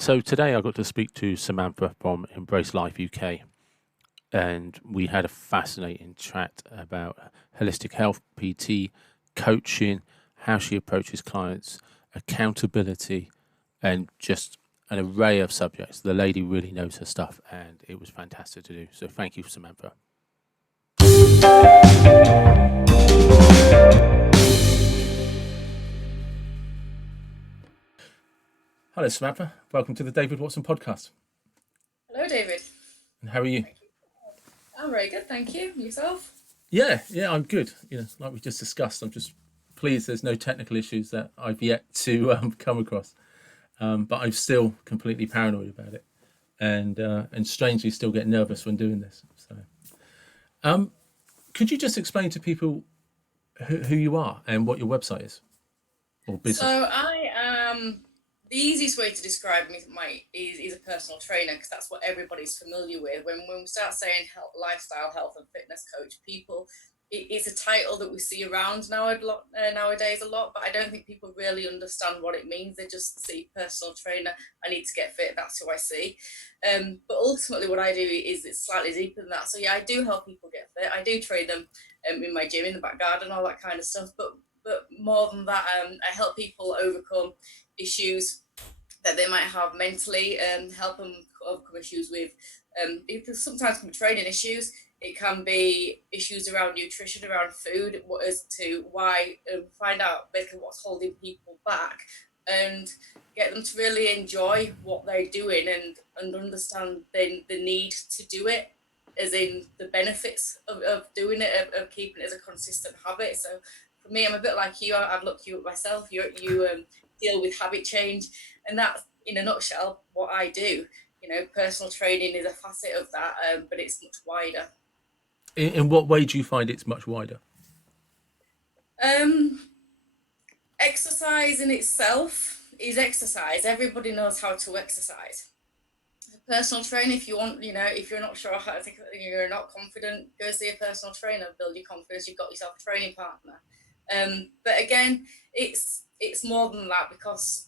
So today I got to speak to Samantha from Embrace Life UK, and we had a fascinating chat about holistic health, PT, coaching, how she approaches clients, accountability, and just an array of subjects. The lady really knows her stuff, and it was fantastic to do. So thank you, Samantha. Hello, Samantha. Welcome to the David Watson podcast. Hello, David. And how are you? Thank you. I'm very good, thank you. Yourself? Yeah, I'm good. Like we just discussed, I'm just pleased there's no technical issues that I've yet to come across. But I'm still completely paranoid about it, and strangely still get nervous when doing this. So, could you just explain to people who you are and what your website is or So business? I am the easiest way to describe me is a personal trainer because that's what everybody's familiar with. When we start saying lifestyle health and fitness coach, it's a title that we see around nowadays a lot, but I don't think people really understand what it means. They just see personal trainer. I need to get fit. That's who I see. But ultimately, what I do is it's slightly deeper than that. So yeah, I do help people get fit. I do train them in my gym, in the back garden, all that kind of stuff. But more than that, I help people overcome issues that they might have mentally, help them overcome issues with it sometimes can be training issues. It can be issues around nutrition, around food, what as to why, find out basically what's holding people back and get them to really enjoy what they're doing and understand the need to do it, as in the benefits of doing it, of keeping it as a consistent habit. So for me, I'm a bit like you. I've looked you up myself. You deal with habit change, and that's in a nutshell what I do. Personal training is a facet of that, but it's much wider. In what way do you find it's much wider? Um, Exercise in itself is exercise. Everybody knows how to exercise. Personal trainer, if you want, if you're not sure how to think, you're not confident, go see a personal trainer, build your confidence. You've got yourself a training partner. But again, it's more than that because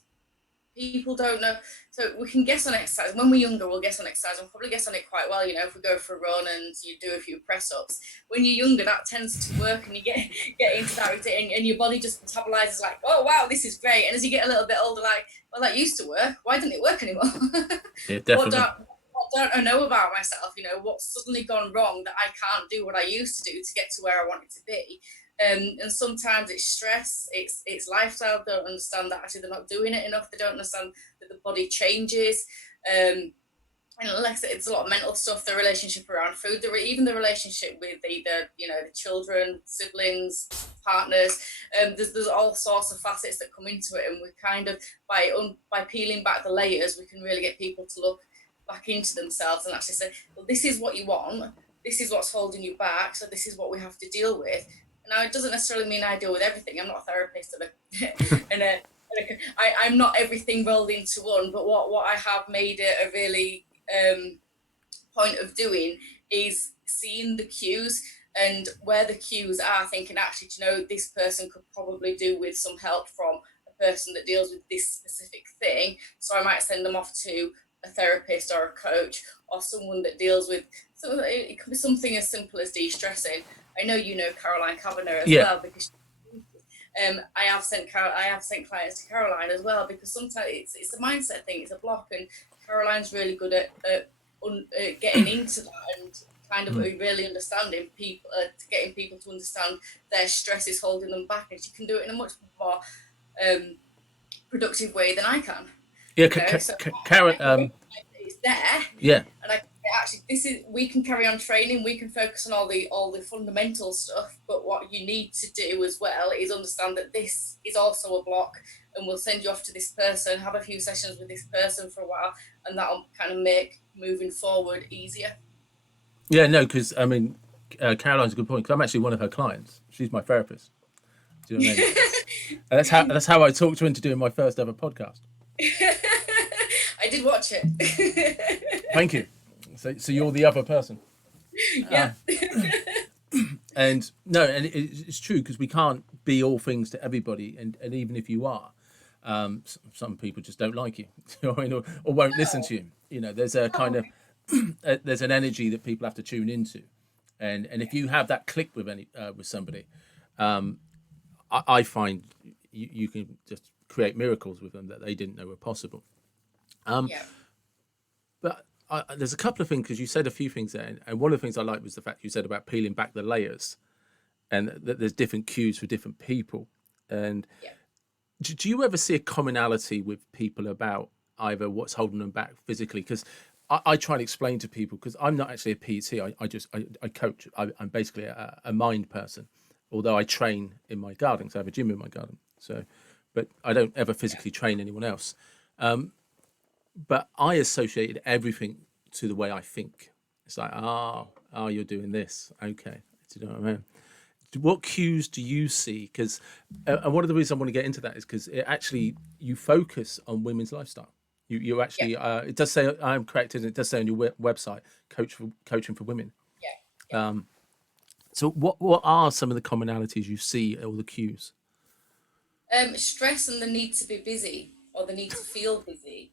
people don't know. So we can guess on exercise. When we're younger, we'll guess on exercise. We'll probably guess on it quite well. If we go for a run and you do a few press ups, when you're younger, that tends to work, and you get into that routine, and your body just metabolizes like, oh wow, this is great. And as you get a little bit older, like, well, that used to work. Why didn't it work anymore? Yeah, what definitely. don't what don't I know about myself? What's suddenly gone wrong that I can't do what I used to do to get to where I want it to be. And sometimes it's stress, it's lifestyle. They don't understand that actually they're not doing it enough. They don't understand that the body changes. And like I said, it's a lot of mental stuff. The relationship around food, even the relationship with the children, siblings, partners. There's all sorts of facets that come into it, and we kind of by peeling back the layers, we can really get people to look back into themselves and actually say, well, this is what you want. This is what's holding you back. So this is what we have to deal with. Now, it doesn't necessarily mean I deal with everything. I'm not a therapist I'm not everything rolled into one. But what I have made it a really point of doing is seeing the cues and where the cues are, thinking actually, this person could probably do with some help from a person that deals with this specific thing. So I might send them off to a therapist or a coach or someone that deals with. So it could be something as simple as de-stressing. I know Caroline Kavanagh as Yeah, well, because I have sent clients to Caroline as well, because sometimes it's a mindset thing, it's a block, and Caroline's really good at getting into that and kind of really understanding people, getting people to understand their stress is holding them back, and she can do it in a much more productive way than I can. yeah. So Karen, I can recognize that it's there, yeah, and I can say, actually, we can carry on training, we can focus on all the fundamental stuff, but what you need to do as well is understand that this is also a block, and we'll send you off to this person, have a few sessions with this person for a while, and that'll kind of make moving forward easier. yeah. No, because I mean, Caroline's a good point because I'm actually one of her clients. She's my therapist. Do you know what I mean? And that's how I talked her into doing my first ever podcast. I did watch it. Thank you. So you're the other person. Yeah. And no, and it's true because we can't be all things to everybody, and even if you are, Some people just don't like you, or won't listen No, to you. There's a kind no. of there's an energy that people have to tune into, and if you have that click with with somebody, I find you can just create miracles with them that they didn't know were possible. Yeah, But there's a couple of things, because you said a few things there, and one of the things I liked was the fact you said about peeling back the layers, and that there's different cues for different people. And yeah, do you ever see a commonality with people about either what's holding them back physically? Because I try and explain to people, because I'm not actually a PT. I coach. I'm basically a mind person, although I train in my garden. So I have a gym in my garden. So, but I don't ever yeah. physically train anyone else. But I associated everything to the way I think. It's like, you're doing this. Okay. Do you know what I mean? What cues do you see? Because and one of the reasons I want to get into that is because it actually, you focus on women's lifestyle. You Yeah, actually, it does say, I'm correct, and it does say on your website, coaching for women. yeah, So what are some of the commonalities you see, or the cues? yeah. Stress and the need to be busy or the need to feel busy.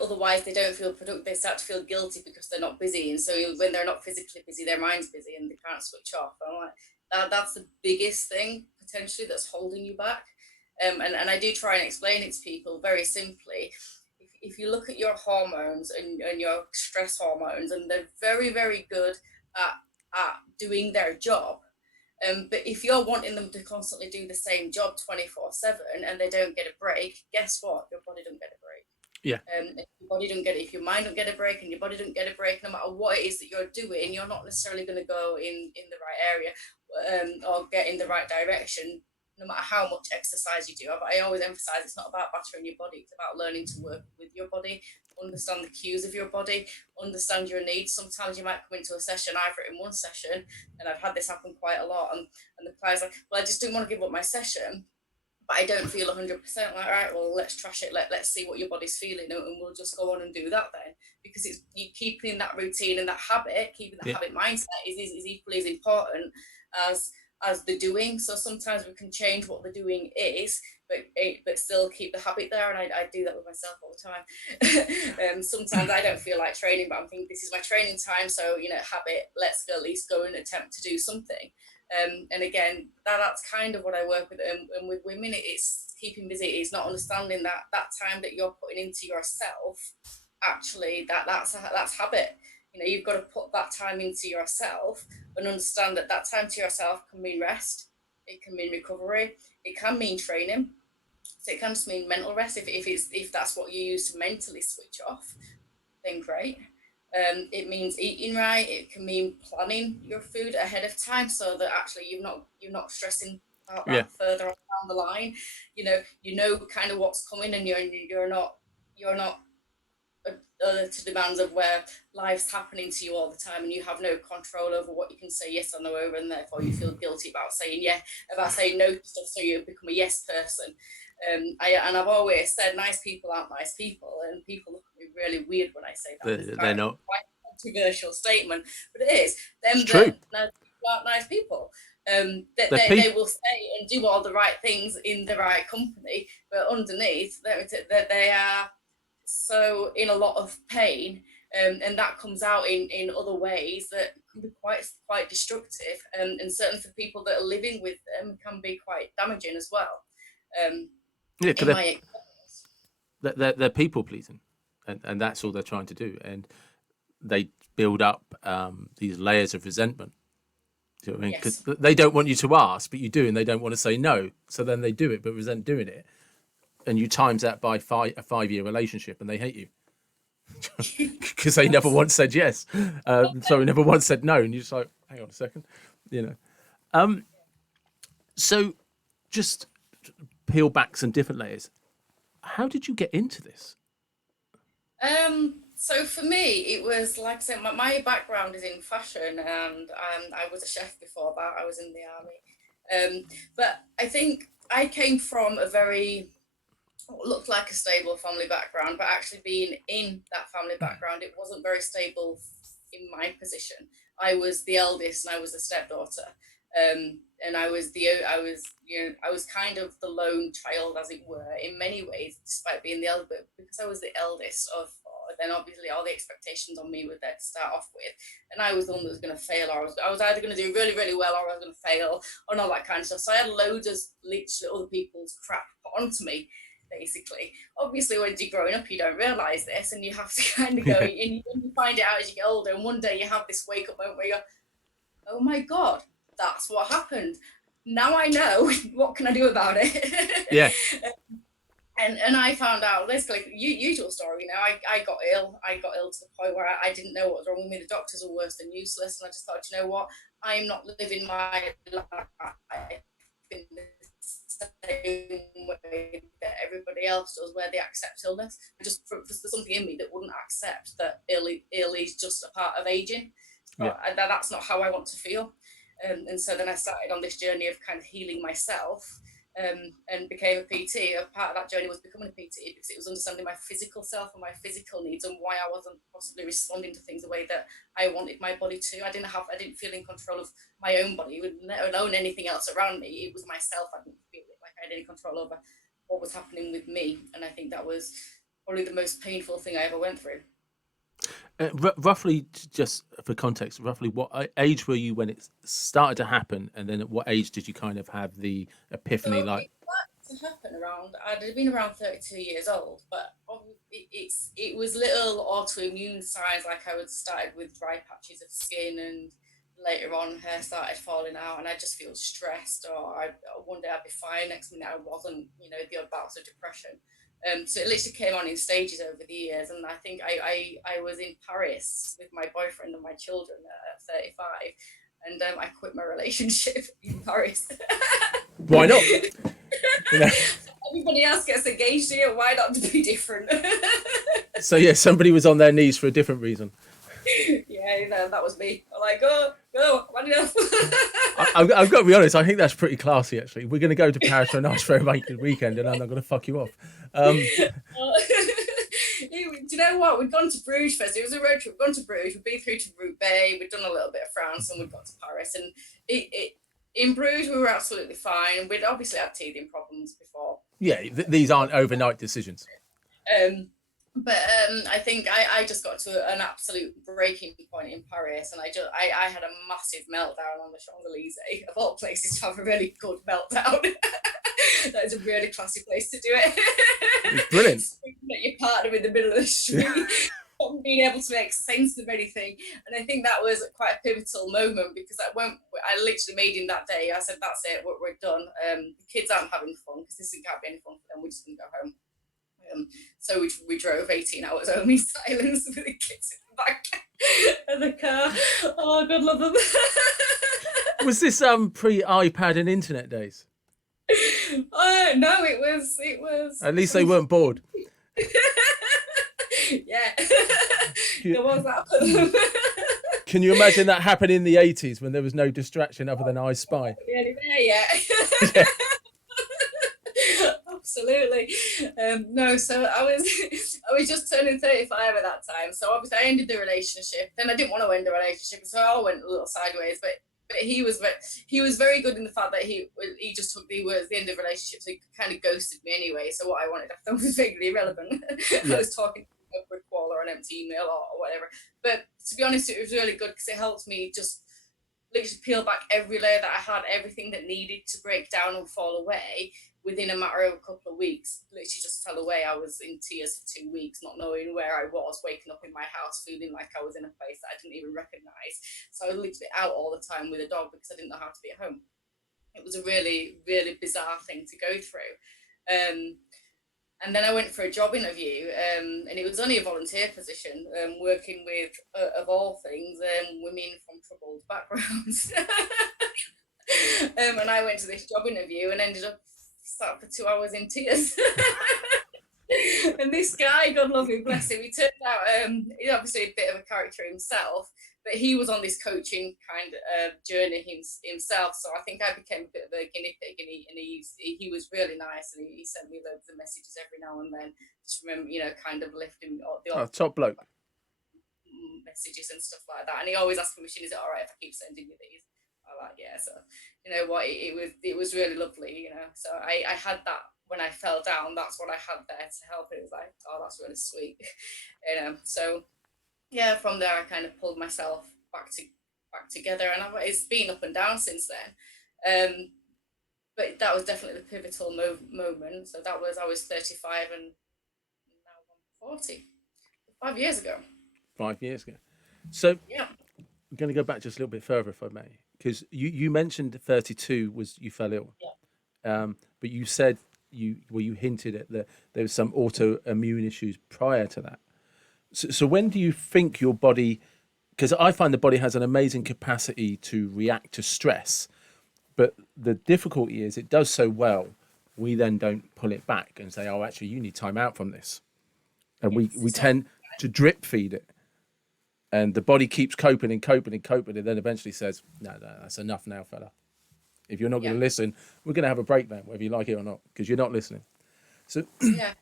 Otherwise, they don't feel productive. They start to feel guilty because they're not busy, and so when they're not physically busy, their mind's busy and they can't switch off. And I'm like, that's the biggest thing potentially that's holding you back. And I do try and explain it to people very simply. If you look at your hormones and your stress hormones, and they're very, very good at doing their job. But if you're wanting them to constantly do the same job 24/7 and they don't get a break, guess what? Your body don't get a break. Yeah, If your body don't get it, if your mind don't get a break and your body don't get a break, no matter what it is that you're doing, you're not necessarily going to go in the right area, or get in the right direction. No matter how much exercise you do, I always emphasize it's not about battering your body. It's about learning to work with your body, understand the cues of your body, understand your needs. Sometimes you might come into a session. I've written one session, and I've had this happen quite a lot. And the client's like, "Well, I just didn't want to give up my session, but I don't feel 100%." Like, all right, well, let's trash it. Let's see what your body's feeling, and we'll just go on and do that then. Because it's you keeping that routine and that habit, keeping that yeah, habit mindset is equally as important as the doing. So sometimes we can change what the doing is, but still keep the habit there. And I do that with myself all the time. Sometimes I don't feel like training, but I'm thinking this is my training time. So habit. Let's at least go and attempt to do something. And again, that's kind of what I work with. And with women, it's keeping busy. It's not understanding that time that you're putting into yourself. Actually, that's habit. You've got to put that time into yourself and understand that time to yourself can mean rest. It can mean recovery. It can mean training. So it can just mean mental rest if that's what you use to mentally switch off, then great. It means eating right. It can mean planning your food ahead of time so that actually you're not stressing about yeah, that further on down the line. You know kind of what's coming, and you're not to demands of where life's happening to you all the time, and you have no control over what you can say yes or no over, and therefore you feel guilty about saying about saying no to stuff, so you become a yes person. I've always said nice people aren't nice people, and people look at me really weird when I say that. It's they're quite not. a controversial statement, but it is. It's Them true. that nice people aren't nice people. That They're they people. will say and do all the right things in the right company, but underneath they are so in a lot of pain, and that comes out in other ways that can be quite destructive, and certainly for people that are living with them can be quite damaging as well, um, Yeah, because in my experience. they're people pleasing, and that's all they're trying to do, and they build up these layers of resentment. Do you know what I mean? Because Yes. they don't want you to ask, but you do, and they don't want to say no. So then they do it, but resent doing it, and you times that by a 5 year relationship, and they hate you because they never Yes. once said yes. Sorry, never once said no, and you're just like, hang on a second, you know. So just peel back some different layers. How did you get into this? So for me, it was like I said, my background is in fashion, and I was a chef before that. I was in the army, but I think I came from a very what looked like a stable family background, but actually being in that family background, it wasn't very stable in my position. I was the eldest and I was the stepdaughter. and I was kind of the lone child, as it were, in many ways, despite being the elder, because I was the eldest of four. Then obviously all the expectations on me were there to start off with, and I was the one that was going to fail, or I was either going to do really, really well, or I was going to fail, and all that kind of stuff. So I had loads of literally other people's crap put onto me, basically. Obviously, when you're growing up, you don't realise this, and you have to kind of go, and you find it out as you get older. And one day you have this wake up moment where you go, oh my God, that's what happened. Now I know. What can I do about it? Yeah. And I found out, basically, usual story, I got ill. I got ill to the point where I didn't know what was wrong with me. The doctors were worse than useless. And I just thought, you know what? I'm not living my life in the same way that everybody else does, where they accept illness. There's something in me that wouldn't accept that ill is just a part of aging. But that's not how I want to feel. And so then I started on this journey of kind of healing myself, and became a PT. A part of that journey was becoming a PT, because it was understanding my physical self and my physical needs, and why I wasn't possibly responding to things the way that I wanted my body to. I didn't feel in control of my own body, let alone anything else around me. It was myself. I didn't feel like I had any control over what was happening with me. And I think that was probably the most painful thing I ever went through. Roughly, just for context, roughly what age were you when it started to happen, and then at what age did you kind of have the epiphany? So Like, it started to happen around, I'd been around 32 years old, but it was little autoimmune signs, like I would started with dry patches of skin, and later on hair started falling out, and I just feel stressed, or one day I'd be fine, next minute I wasn't, the odd bouts of depression. So it literally came on in stages over the years, and I think I was in Paris with my boyfriend and my children at 35, and I quit my relationship in Paris. why not? Everybody else gets engaged here, why not to be different? So yeah, somebody was on their knees for a different reason. Yeah, that was me. I'm like, go, what enough? I've got to be honest, I think that's pretty classy, actually. We're going to go to Paris for a nice romantic weekend, and I'm not going to fuck you off. Do you know what? We'd gone to Bruges first. It was a road trip. We'd gone to Bruges. We'd been through to Route Bay. We'd done a little bit of France, and we'd got to Paris. And in Bruges, we were absolutely fine. We'd obviously had teething problems before. Yeah, these aren't overnight decisions. But I think I just got to an absolute breaking point in Paris, and I had a massive meltdown on the Champs-Elysees, of all places to have a really good meltdown. That is a really classy place to do it. It's brilliant. At your partner in the middle of the street, not being able to make sense of anything. And I think that was quite a pivotal moment, because I literally made in that day. I said, that's it, we're done. The kids aren't having fun, because this isn't going to be any fun for them. We're just going to go home. So we drove 18 hours home in silence with the kids in the back of the car. Oh, God love them. Was this pre-iPad and internet days? No, it was. At least they weren't bored. Yeah, there was that for them. Can you imagine that happening in the 80s when there was no distraction other than I Spy? Yeah. Absolutely. No, so I was just turning 35 at that time. So obviously I ended the relationship. Then I didn't want to end the relationship, so I all went a little sideways. But he was very good in the fact that he just took the end of the relationship, so he kind of ghosted me anyway. So what I wanted after was vaguely irrelevant. Yeah. I was talking to a brick wall or an empty email or whatever. But to be honest, it was really good, because it helped me just literally peel back every layer that I had, everything that needed to break down and fall away within a matter of a couple of weeks. Literally just fell away. I was in tears for 2 weeks, not knowing where I was, waking up in my house, feeling like I was in a place that I didn't even recognise. So I was literally out all the time with a dog, because I didn't know how to be at home. It was a really, really bizarre thing to go through. And then I went for a job interview, and it was only a volunteer position, working with, of all things, women from troubled backgrounds. And I went to this job interview and ended up sat for 2 hours in tears. And this guy, God love him, bless him, he turned out he's obviously a bit of a character himself, but he was on this coaching kind of journey himself. So I think I became a bit of a guinea pig, and he was really nice, and he sent me loads of messages every now and then, just remember, kind of lifting the top bloke messages and stuff like that. And he always asked permission, is it all right if I keep sending you these? I like, yeah. So you know what, it was really lovely, you know. So I had that when I fell down. That's what I had there to help. It was like, oh, that's really sweet, you know. So yeah, from there I kind of pulled myself back together, and it's been up and down since then. But that was definitely the pivotal moment. So that was, I was 35 and now I'm 40. 5 years ago. 5 years ago. So Yeah. I'm going to go back just a little bit further, if I may, because you mentioned 32 was you fell ill, Yeah. but you said you hinted at that there was some autoimmune issues prior to that. So when do you think your body? Because I find the body has an amazing capacity to react to stress, but the difficulty is it does so well. We then don't pull it back and say, "Oh, actually, you need time out from this," and we Yes. we It's not. tend to drip feed it, and the body keeps coping and coping and coping, and then eventually says, "No, no, that's enough now, fella. If you're not going Yeah. to listen, we're going to have a breakdown, whether you like it or not, because you're not listening." So, Yeah.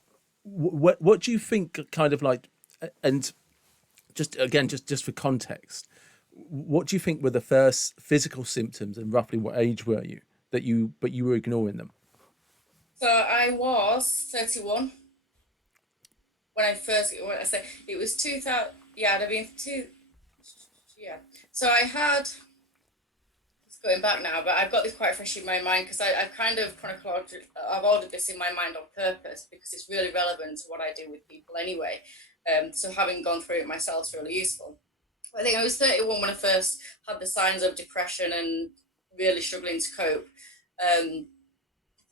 what do you think? Kind of like, and just again, just for context, what do you think were the first physical symptoms, and roughly what age were you but you were ignoring them? So I was 31 when I say it was 2000. Yeah, I'd have been two. Yeah. So I had, it's going back now, but I've got this quite fresh in my mind because I've kind of I've ordered this in my mind on purpose because it's really relevant to what I do with people anyway. So having gone through it myself is really useful. I think I was 31 when I first had the signs of depression and really struggling to cope.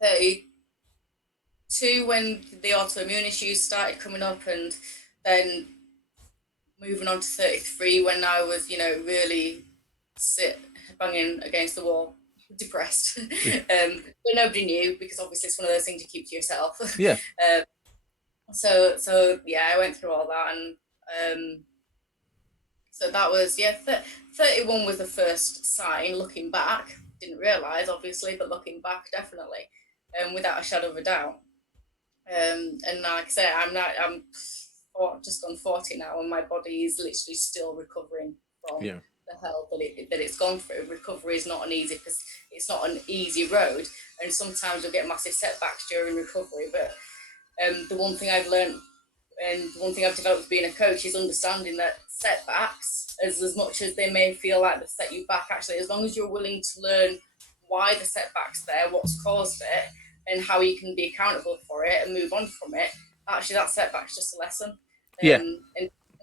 32 when the autoimmune issues started coming up, and then moving on to 33 when I was, you know, really sit banging against the wall, depressed. But nobody knew because obviously it's one of those things you keep to yourself. Yeah, um, so yeah, I went through all that, and so that was, yeah, 31 was the first sign. Looking back, didn't realize obviously, but looking back, definitely, without a shadow of a doubt. And like I say, I'm just on 40 now, and my body is literally still recovering from yeah, the hell that it's gone through. Recovery is not an easy, because it's not an easy road, and sometimes you'll get massive setbacks during recovery. But the one thing I've learned, and the one thing I've developed being a coach, is understanding that setbacks, as much as they may feel like they set you back, actually, as long as you're willing to learn why the setback's there, what's caused it, and how you can be accountable for it and move on from it, actually that setback's just a lesson. yeah, And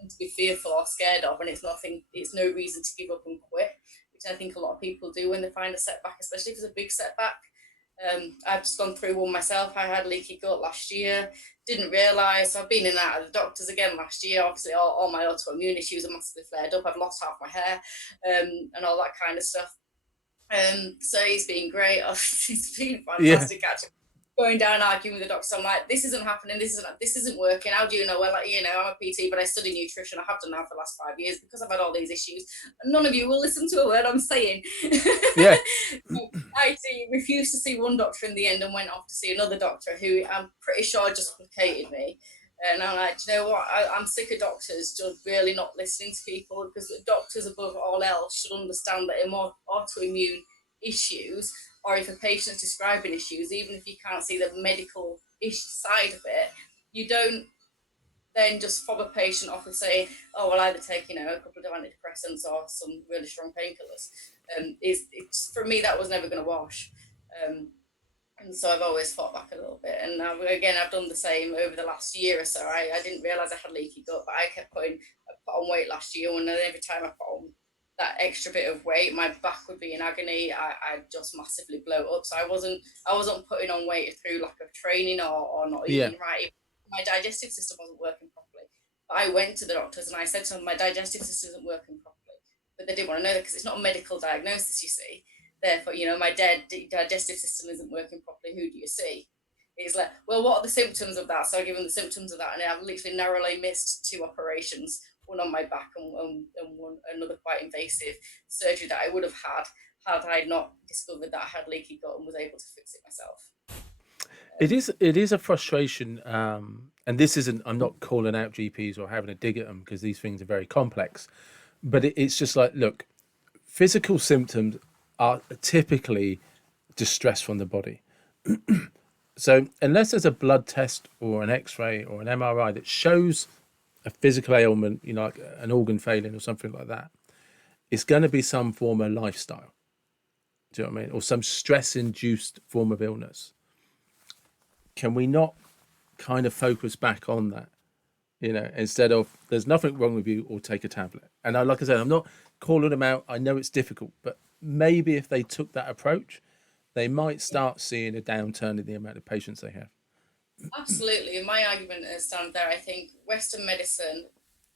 to be fearful or scared of, and it's nothing, it's no reason to give up and quit, which I think a lot of people do when they find a setback, especially if it's a big setback. I've just gone through one myself. I had leaky gut last year, didn't realise. So I've been in and out of the doctors again last year. Obviously, all my autoimmune issues are massively flared up. I've lost half my hair, and all that kind of stuff. So he's been great. It's been yeah, fantastic actually. Going down arguing with the doctor, I'm like, this isn't happening. This isn't working. How do you know? Well, like, you know, I'm a PT, but I study nutrition. I have done now for the last 5 years because I've had all these issues. None of you will listen to a word I'm saying. yeah, I refused to see one doctor in the end and went off to see another doctor who I'm pretty sure just placated me. And I'm like, you know what? I'm sick of doctors just really not listening to people, because doctors above all else should understand that in more autoimmune issues, or if a patient's describing issues, even if you can't see the medical side of it, you don't then just fob a patient off and say, oh, well, either take, you know, a couple of antidepressants or some really strong painkillers. It's for me, that was never going to wash. Um, and so I've always fought back a little bit. And now, again, I've done the same over the last year or so. I didn't realise I had leaky gut, but I put on weight last year, and then every time I put on that extra bit of weight, my back would be in agony. I just massively blow up. So I wasn't putting on weight through lack of training or not yeah, eating right. My digestive system wasn't working properly. But I went to the doctors and I said to them, my digestive system isn't working properly. But they didn't want to know that because it's not a medical diagnosis, you see. Therefore, you know, my digestive system isn't working properly. Who do you see? He's like, well, what are the symptoms of that? So I give him the symptoms of that, and I've literally narrowly missed 2 operations, one on my back and one another quite invasive surgery that I would have had I not discovered that I had leaky gut and was able to fix it myself. it is a frustration, and this isn't. I'm not calling out GPs or having a dig at them because these things are very complex, but it's just like, look, physical symptoms are typically distress from the body. So unless there's a blood test or an X-ray or an MRI that shows a physical ailment, like an organ failing or something like that, it's going to be some form of lifestyle. Do you know what I mean? Or some stress-induced form of illness. Can we not kind of focus back on that? Instead of there's nothing wrong with you, or take a tablet. And like I said, I'm not calling them out. I know it's difficult, but maybe if they took that approach, they might start seeing a downturn in the amount of patients they have. Absolutely. My argument stands there. I think Western medicine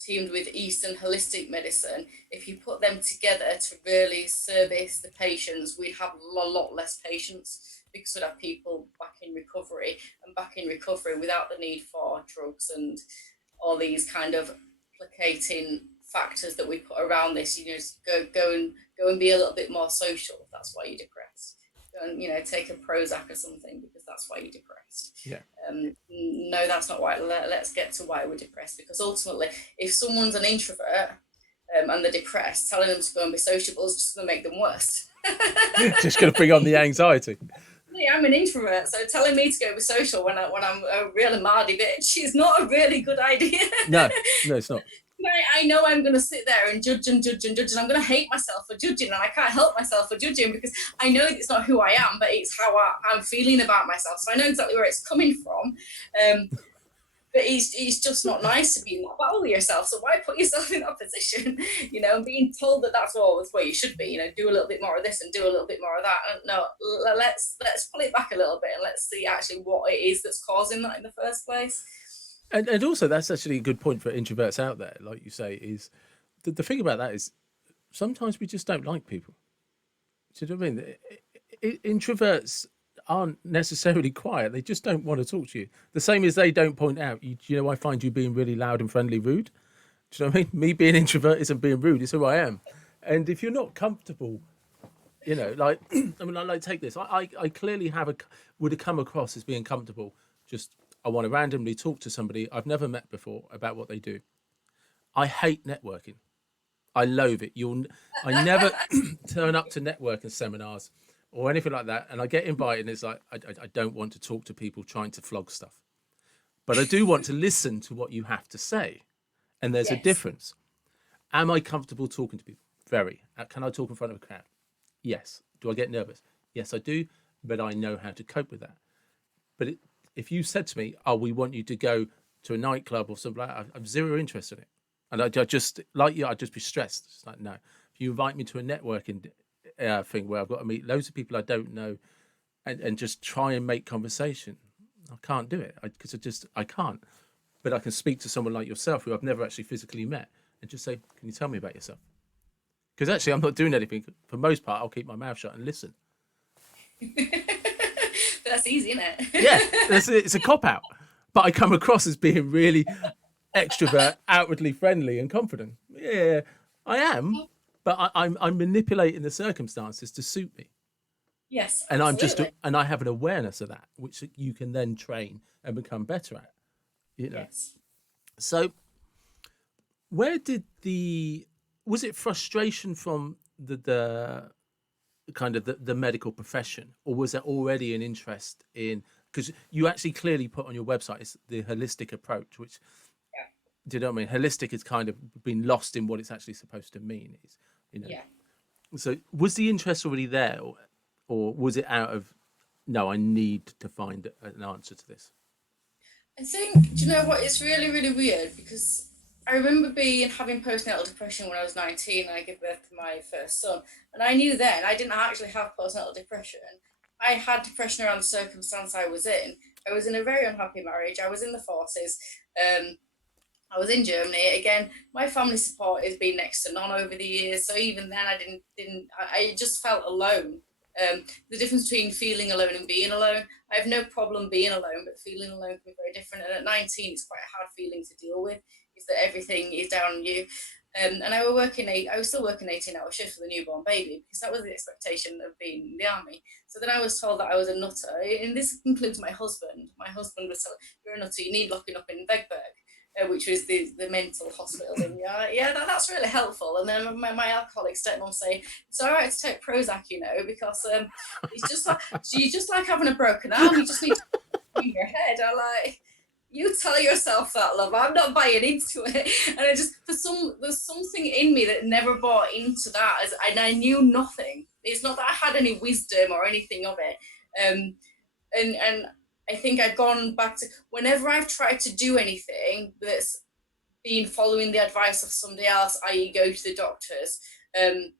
teamed with Eastern holistic medicine, if you put them together to really service the patients, we'd have a lot less patients because we'd have people back in recovery and back in recovery without the need for drugs and all these kind of placating factors that we put around this. Just go and be a little bit more social if that's why you're depressed. Go and take a Prozac or something because that's why you're depressed. Yeah. No, that's not why. Let's get to why we're depressed, because ultimately, if someone's an introvert and they're depressed, telling them to go and be sociable is just going to make them worse. Just going to bring on the anxiety. Yeah, I'm an introvert, so telling me to go be social when I'm a really mardy bitch is not a really good idea. No, it's not. I know I'm going to sit there and judge and judge and judge, and I'm going to hate myself for judging, and I can't help myself for judging because I know it's not who I am, but it's how I'm feeling about myself. So I know exactly where it's coming from. But it's just not nice to be in that battle with yourself. So why put yourself in that position? And being told that that's where you should be. Do a little bit more of this and do a little bit more of that. No, let's pull it back a little bit and let's see actually what it is that's causing that in the first place. And also, that's actually a good point for introverts out there, like you say, is the thing about that is sometimes we just don't like people. Do you know what I mean? Introverts aren't necessarily quiet. They just don't want to talk to you. The same as they don't point out, I find you being really loud and friendly rude. Do you know what I mean? Me being introvert isn't being rude. It's who I am. And if you're not comfortable, like, I mean, like take this. I clearly would have come across as being comfortable. Just, I want to randomly talk to somebody I've never met before about what they do. I hate networking. I loathe it. I never turn up to networking seminars or anything like that, and I get invited, and it's like I don't want to talk to people trying to flog stuff, but I do want to listen to what you have to say, and there's a difference. Am I comfortable talking to people? Very. Can I talk in front of a crowd? Yes. Do I get nervous? Yes, I do, but I know how to cope with that. But if you said to me, "Oh, we want you to go to a nightclub or something like that," I'm zero interest in it. And I just, like you, I'd just be stressed. It's like, no. If you invite me to a networking thing where I've got to meet loads of people I don't know and just try and make conversation, I can't do it because I can't. But I can speak to someone like yourself who I've never actually physically met and just say, can you tell me about yourself? Because actually I'm not doing anything. For the most part, I'll keep my mouth shut and listen. That's easy, isn't it? Yeah, it's a cop-out. But I come across as being really extrovert, outwardly friendly and confident. Yeah, I am, but I'm manipulating the circumstances to suit me. Yes, And absolutely. and I have an awareness of that, which you can then train and become better at. Yes. So where did was it frustration from the kind of the medical profession, or was there already an interest in, because you actually clearly put on your website it's the holistic approach, which, Yeah. do you know what I mean? Holistic has kind of been lost in what it's actually supposed to mean. Yeah. So was the interest already there, or was it out of, no, I need to find an answer to this? I think, do you know what? It's really, really weird because I remember having postnatal depression when I was 19 and I gave birth to my first son. And I knew then I didn't actually have postnatal depression. I had depression around the circumstance I was in. I was in a very unhappy marriage. I was in the forces. Um, I was in Germany again. My family support has been next to none over the years. So even then, I just felt alone. The difference between feeling alone and being alone. I have no problem being alone, but feeling alone can be very different. And at 19, it's quite a hard feeling to deal with. Is that everything is down on you? And I was still working 18-hour shifts with a newborn baby because that was the expectation of being in the army. So then I was told that I was a nutter, and this includes my husband. My husband was told, "You're a nutter. You need locking up in Vegberg." which was the mental hospital thing. Yeah, that's really helpful. And then my alcoholic stepmom saying it's all right to take Prozac, because it's just like you just like having a broken arm. You just need to in your head. I like you tell yourself that, love. I'm not buying into it. And I just there's something in me that never bought into that, and I knew nothing. It's not that I had any wisdom or anything of it. And I think I've gone back to whenever I've tried to do anything that's been following the advice of somebody else, i.e., go to the doctors, um,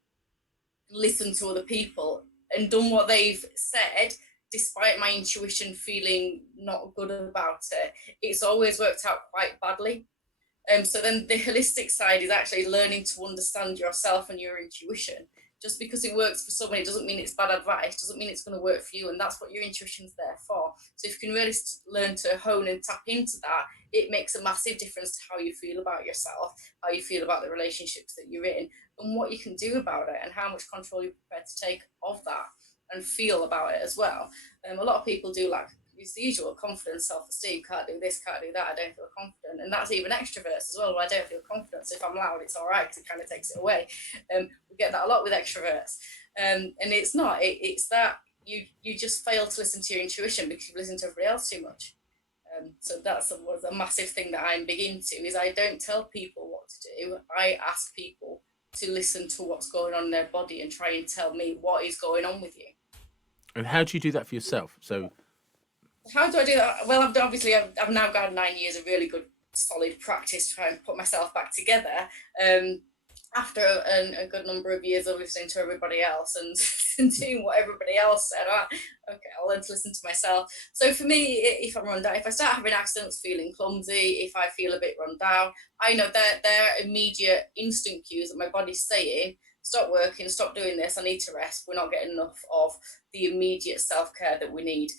listen to other people, and done what they've said, despite my intuition feeling not good about it, it's always worked out quite badly. So then the holistic side is actually learning to understand yourself and your intuition. Just because it works for somebody doesn't mean it's bad advice, doesn't mean it's going to work for you. And that's what your intuition's there for. So if you can really learn to hone and tap into that, it makes a massive difference to how you feel about yourself, how you feel about the relationships that you're in, and what you can do about it, and how much control you're prepared to take of that and feel about it as well. A lot of people do like it's the usual confidence, self-esteem, can't do this, can't do that, I don't feel confident. And that's even extroverts as well. I don't feel confident, so if I'm loud, it's all right because it kind of takes it away. We get that a lot with extroverts. And it's not, it's that you just fail to listen to your intuition because you listen to everybody else too much. So that's a massive thing that I'm big into, is I don't tell people what to do. I ask people to listen to what's going on in their body and try and tell me what is going on with you. And how do you do that for yourself? So How do I do that? Well, I've now got 9 years of really good, solid practice trying to put myself back together. After a good number of years of listening to everybody else and doing what everybody else said, okay, I'll learn to listen to myself. So for me, if I'm run down, if I start having accidents, feeling clumsy, if I feel a bit run down, I know they're immediate instant cues that my body's saying, stop working, stop doing this, I need to rest. We're not getting enough of the immediate self-care that we need.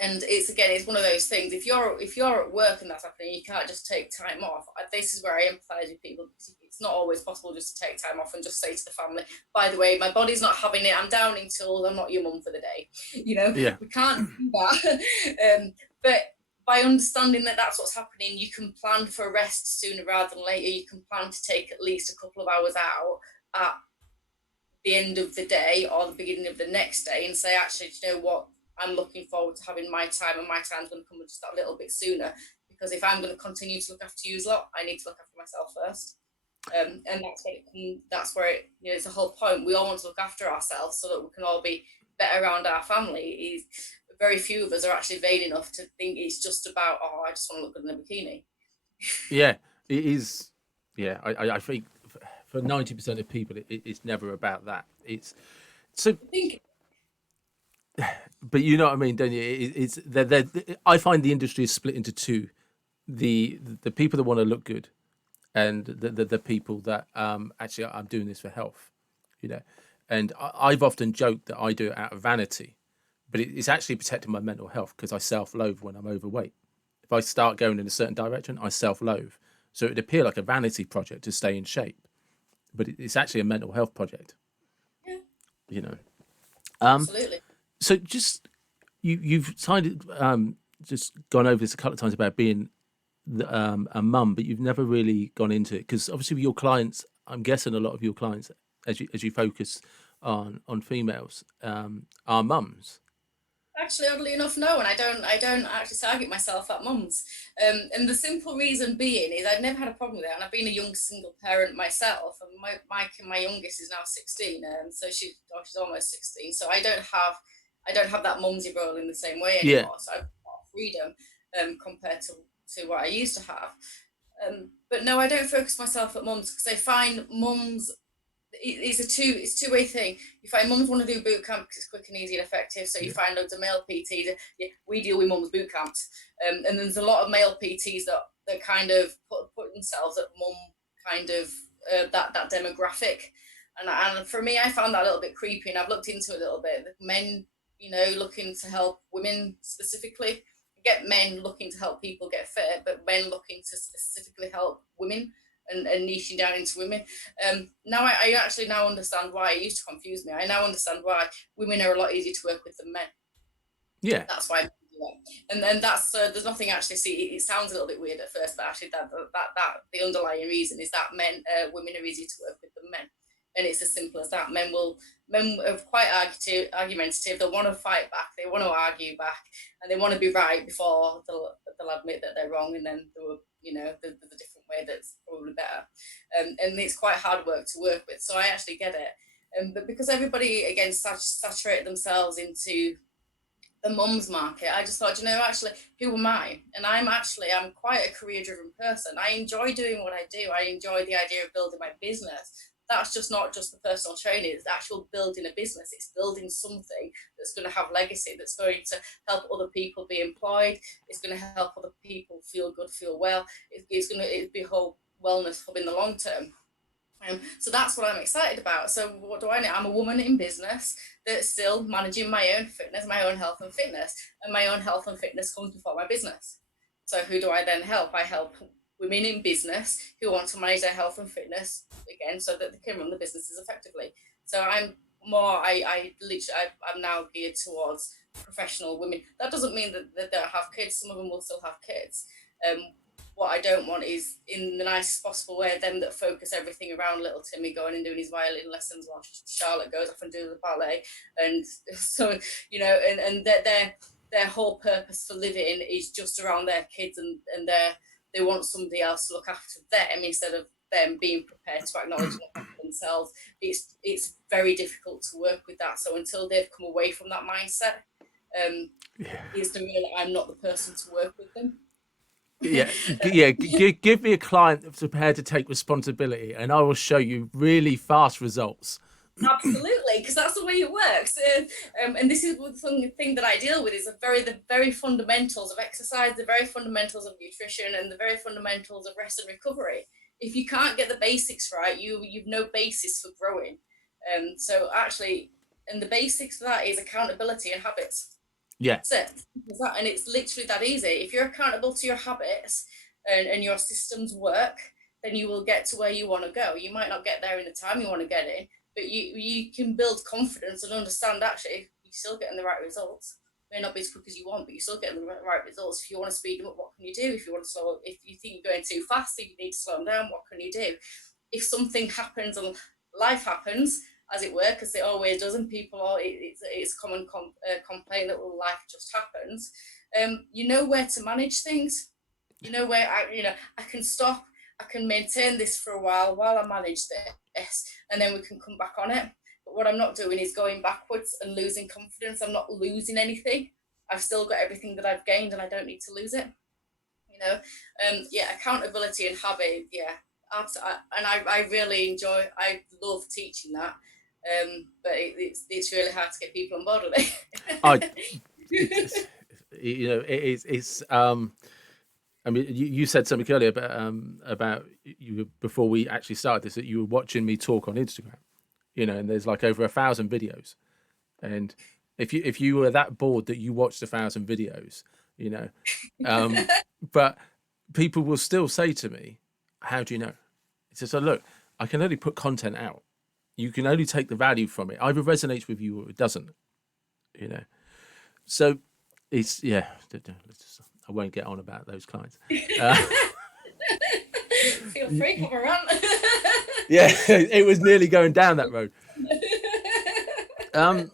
And it's one of those things. If you're at work and that's happening, you can't just take time off. This is where I empathize with people. It's not always possible just to take time off and just say to the family, by the way, my body's not having it, I'm down in tools, I'm not your mum for the day. yeah, We can't do that. But by understanding that that's what's happening, you can plan for rest sooner rather than later. You can plan to take at least a couple of hours out at the end of the day or the beginning of the next day and say, actually, do you know what, I'm looking forward to having my time, and my time's going to come just that little bit sooner, because if I'm going to continue to look after you lot, I need to look after myself first. And that's where it's the whole point. We all want to look after ourselves so that we can all be better around our family. Very few of us are actually vain enough to think it's just about, I just want to look good in a bikini. yeah, it is. Yeah, I think for 90% of people, it's never about that. It's so. I think But you know what I mean, don't you? It's I find the industry is split into two: the people that want to look good, and the people that actually I'm doing this for health, you know. And I've often joked that I do it out of vanity, but it's actually protecting my mental health because I self-loathe when I'm overweight. If I start going in a certain direction, I self-loathe. So it'd appear like a vanity project to stay in shape, but it's actually a mental health project. yeah, You know. absolutely. So just you've signed just gone over this a couple of times about being a mum, but you've never really gone into it because obviously with your clients, I'm guessing a lot of your clients, as you focus on females, are mums. Actually, oddly enough, no, and I don't actually target myself at mums. And the simple reason being is I've never had a problem with it, and I've been a young single parent myself. And my youngest is now 16, so she's almost 16. So I don't have that mumsy role in the same way Yeah, anymore. So I've got freedom compared to what I used to have. But no, I don't focus myself at mums because I find mums it's a two-way thing. You find mums want to do boot camp because it's quick and easy and effective. So you yeah, find loads of male PTs. Yeah, we deal with mums boot camps, and there's a lot of male PTs that kind of put themselves at mum kind of that demographic. And for me, I found that a little bit creepy, and I've looked into it a little bit. Men, looking to help women specifically. Get men looking to help people get fit, but men looking to specifically help women and niching down into women. Now I actually now understand why. It used to confuse me. I now understand why women are a lot easier to work with than men. yeah. That's why I'm And then that's there's nothing actually. See, it sounds a little bit weird at first, but actually that the underlying reason is that women are easier to work with than men, and it's as simple as that. Men are quite argumentative. They want to fight back. They want to argue back, and they want to be right before they'll admit that they're wrong, and then there's a different way that's probably better. And it's quite hard work to work with. So I actually get it. But because everybody again saturate themselves into the mums market, I just thought, actually, who am I? And I'm quite a career driven person. I enjoy doing what I do. I enjoy the idea of building my business. That's just not just the personal training, it's actual building a business. It's building something that's going to have legacy, that's going to help other people be employed. It's going to help other people feel good, feel well. It's going to be a whole wellness hub in the long term. So that's what I'm excited about. So what do I know? I'm a woman in business that's still managing my own fitness, my own health and fitness, and my own health and fitness comes before my business. So who do I then help? I help women in business who want to manage their health and fitness again, so that they can run the businesses effectively. So I'm now geared towards professional women. That doesn't mean that they don't have kids. Some of them will still have kids. What I don't want is, in the nicest possible way, them that focus everything around little Timmy going and doing his violin lessons while Charlotte goes off and does the ballet. And so, and their whole purpose for living is just around their kids, and they want somebody else to look after them instead of them being prepared to acknowledge and look after themselves. It's very difficult to work with that. So until they've come away from that mindset, it's to me that I'm not the person to work with them. Give me a client that's prepared to take responsibility, and I will show you really fast results. Absolutely, because that's the way it works. And this is the thing that I deal with is the very fundamentals of exercise, the very fundamentals of nutrition, and the very fundamentals of rest and recovery. If you can't get the basics right, you've no basis for growing. So actually, and the basics for that is accountability and habits. Yeah. That's it. And it's literally that easy. If you're accountable to your habits and your systems work, then you will get to where you want to go. You might not get there in the time you want to get in, but you can build confidence and understand actually you're still getting the right results. May not be as quick as you want, but you're still getting the right results. If you want to speed them up, what can you do? If you want to slow, if you think you're going too fast, you need to slow them down, what can you do? If something happens and life happens, as it were, because it always does, and it's common complaint that life just happens. You know where to manage things. You know where I can stop. I can maintain this for a while I manage this, and then we can come back on it. But what I'm not doing is going backwards and losing confidence. I'm not losing anything. I've still got everything that I've gained, and I don't need to lose it. Accountability and habit. Yeah, absolutely. And I really enjoy. I love teaching that. But it's really hard to get people on board with it. It's I mean, you said something earlier about you before we actually started this, that you were watching me talk on Instagram, and there's like over 1,000 videos, and if you were that bored that you watched 1,000 videos, but people will still say to me, "How do you know?" It's just, look, I can only put content out. You can only take the value from it. Either resonates with you or it doesn't, So it's, I won't get on about those clients. Feel free, come around. Yeah, it was nearly going down that road. But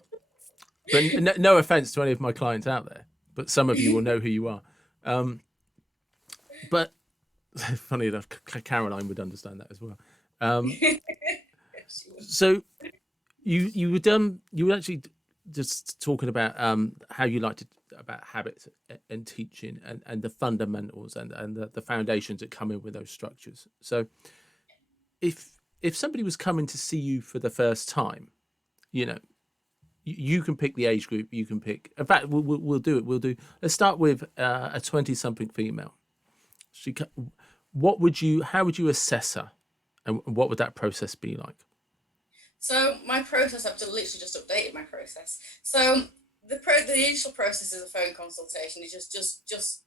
no offense to any of my clients out there, but some of you will know who you are. But funny enough, Caroline would understand that as well. So you were actually just talking about how you like to about habits and teaching and the fundamentals and the foundations that come in with those structures. So if somebody was coming to see you for the first time, you can pick the age group. You can pick. In fact, we'll do it. Let's start with a 20-something female. How would you assess her, and what would that process be like? So my process, I've literally just updated my process. So the initial process is a phone consultation. It's just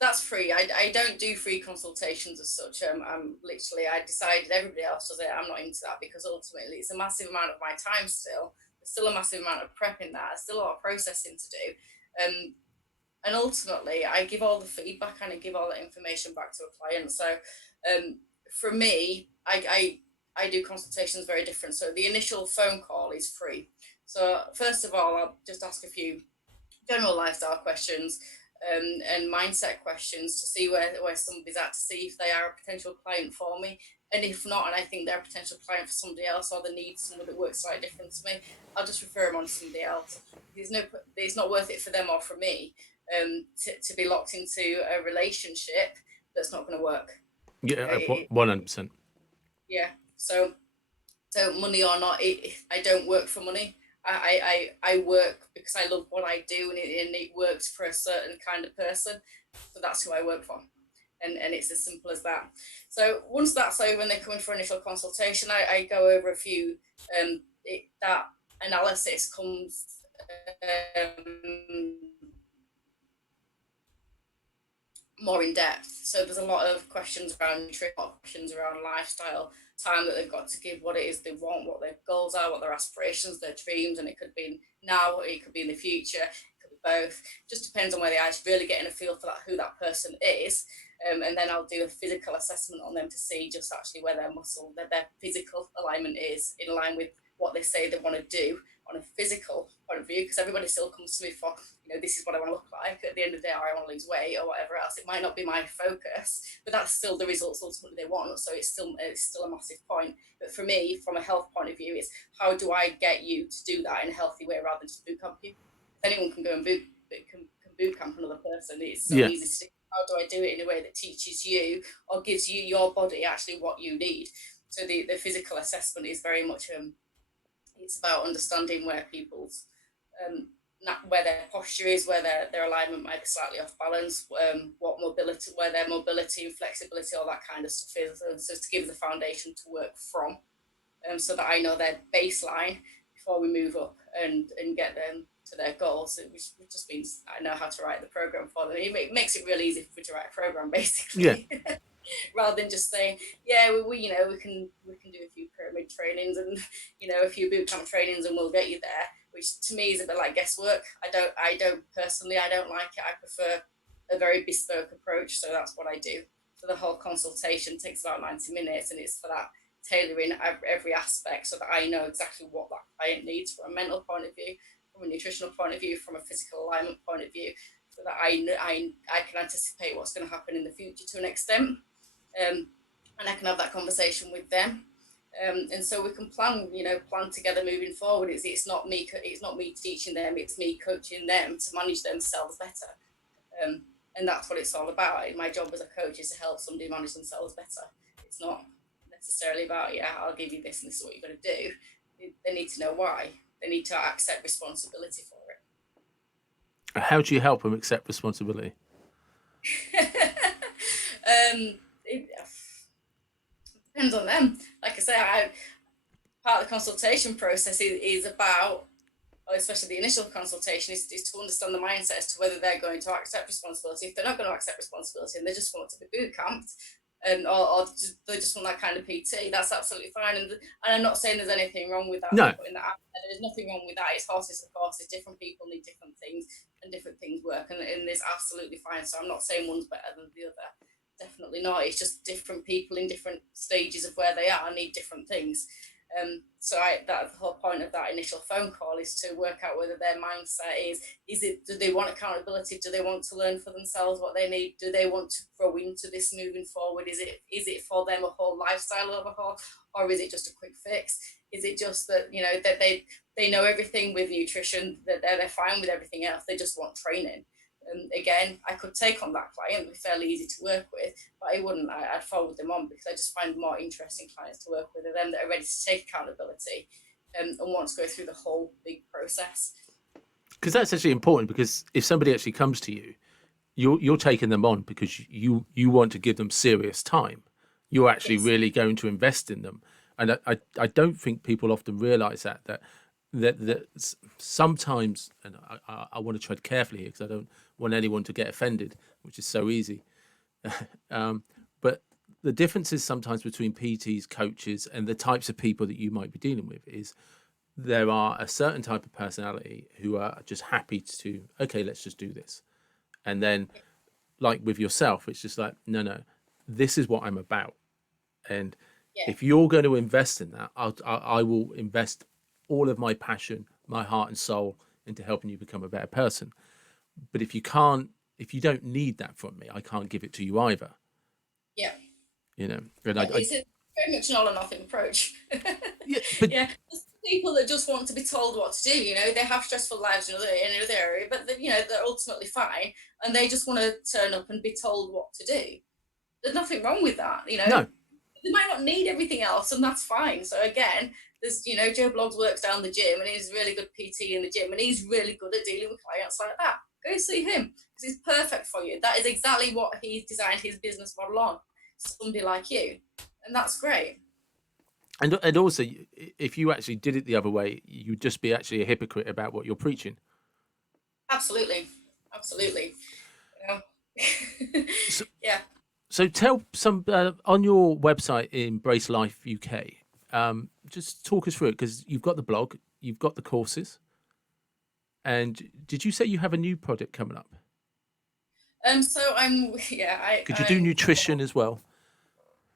that's free. I don't do free consultations as such. I decided everybody else does it. I'm not into that because ultimately it's a massive amount of my time still. There's still a massive amount of prep in that. There's still a lot of processing to do. and ultimately I give all the feedback and I give all the information back to a client. So for me, I do consultations very different. So the initial phone call is free. So first of all, I'll just ask a few general lifestyle questions, and mindset questions to see where somebody's at, to see if they are a potential client for me. And if not, and I think they're a potential client for somebody else, or they need someone that works slightly different to me, I'll just refer them on to somebody else. It's not worth it for them or for me, to be locked into a relationship that's not going to work. Yeah, It, 100%. yeah. So money or not, I don't work for money. I work because I love what I do, and it works for a certain kind of person. So that's who I work for. And it's as simple as that. So once that's over and they come in for initial consultation, I go over a few, that analysis comes, um, more in depth. So there's a lot of questions around nutrition, questions around lifestyle, time that they've got to give, what it is they want, what their goals are, what their aspirations, their dreams, and it could be now, it could be in the future, it could be both. Just depends on where they are. Just really getting a feel for that, who that person is. And then I'll do a physical assessment on them to see just actually where their physical alignment is in line with what they say they want to do on a physical point of view, because everybody still comes to me for, this is what I want to look like at the end of the day, or I want to lose weight or whatever else. It might not be my focus, but that's still the results ultimately they want. So it's still a massive point. But for me, from a health point of view, it's how do I get you to do that in a healthy way rather than just boot camp you. Anyone can go and boot camp another person. It's so Yeah. easy to do. How do I do it in a way that teaches you or gives you your body actually what you need? So the physical assessment is very much, it's about understanding where people's, where their posture is, where their alignment might be slightly off balance, what mobility, where their mobility and flexibility, all that kind of stuff is. And so to give the foundation to work from, so that I know their baseline before we move up and get them to their goals. Which just means I know how to write the program for them. It makes it really easy for me to write a program, Yeah. basically. Rather than just saying, yeah, we can do a few pyramid trainings and a few boot camp trainings and we'll get you there, which to me is a bit like guesswork. I don't personally, I don't like it. I prefer a very bespoke approach, so that's what I do. So the whole consultation takes about 90 minutes, and it's for that tailoring every aspect so that I know exactly what that client needs from a mental point of view, from a nutritional point of view, from a physical alignment point of view, so that I can anticipate what's going to happen in the future to an extent, and I can have that conversation with them, and so we can plan together moving forward. It's not me teaching them, it's me coaching them to manage themselves better, and that's what it's all about. My job as a coach is to help somebody manage themselves better. It's not necessarily about, yeah, I'll give you this and this is what you're going to do. They need to know why. They need to accept responsibility for How do you help them accept responsibility? it. It depends on them. Like I say, part of the consultation process is about, especially the initial consultation, is to understand the mindset as to whether they're going to accept responsibility. If they're not going to accept responsibility and they just want to be boot camped, or they just want that kind of PT, that's absolutely fine. And I'm not saying there's anything wrong with that. No. Putting that out there. There's nothing wrong with that. It's horses for courses. Different people need different things, and different things work, and it's absolutely fine. So I'm not saying one's better than the other. Definitely not. It's just different people in different stages of where they are need different things. So that the whole point of that initial phone call is to work out whether their mindset is it, do they want accountability? Do they want to learn for themselves what they need? Do they want to grow into this moving forward? Is it for them a whole lifestyle overhaul, or is it just a quick fix? Is it just that that they know everything with nutrition, that they're fine with everything else, they just want training? Again, I could take on that client, it'd be fairly easy to work with, but I wouldn't. I'd forward them on, because I just find more interesting clients to work with are them that are ready to take accountability, and want to go through the whole big process. Because that's actually important, because if somebody actually comes to you, you're taking them on because you want to give them serious time. You're actually Yes. really going to invest in them. And I don't think people often realise that sometimes, and I want to tread carefully here because I don't want anyone to get offended, which is so easy. But the differences sometimes between PTs, coaches, and the types of people that you might be dealing with is there are a certain type of personality who are just happy to, okay, let's just do this. And then, like with yourself, it's just like, no, this is what I'm about. And Yeah. if you're going to invest in that, I will invest all of my passion, my heart and soul into helping you become a better person. But if you don't need that from me, I can't give it to you either. Yeah. You know, and Yeah, it's a very much an all or nothing approach. yeah, but Yeah, there's people that just want to be told what to do. They have stressful lives in another area, but they're ultimately fine, and they just want to turn up and be told what to do. There's nothing wrong with that. no, They might not need everything else, and that's fine. So again, there's Joe Bloggs works down the gym, and he's really good PT in the gym, and he's really good at dealing with clients like that. Go see him because he's perfect for you. That is exactly what he's designed his business model on. Somebody like you, and that's great. and also, if you actually did it the other way, you'd just be actually a hypocrite about what you're preaching. Absolutely, absolutely. So, Yeah. so tell some on your website, Embrace Life UK. Just talk us through it because you've got the blog, you've got the courses, and did you say you have a new project coming up? So I'm yeah Could you do I'm nutrition as well?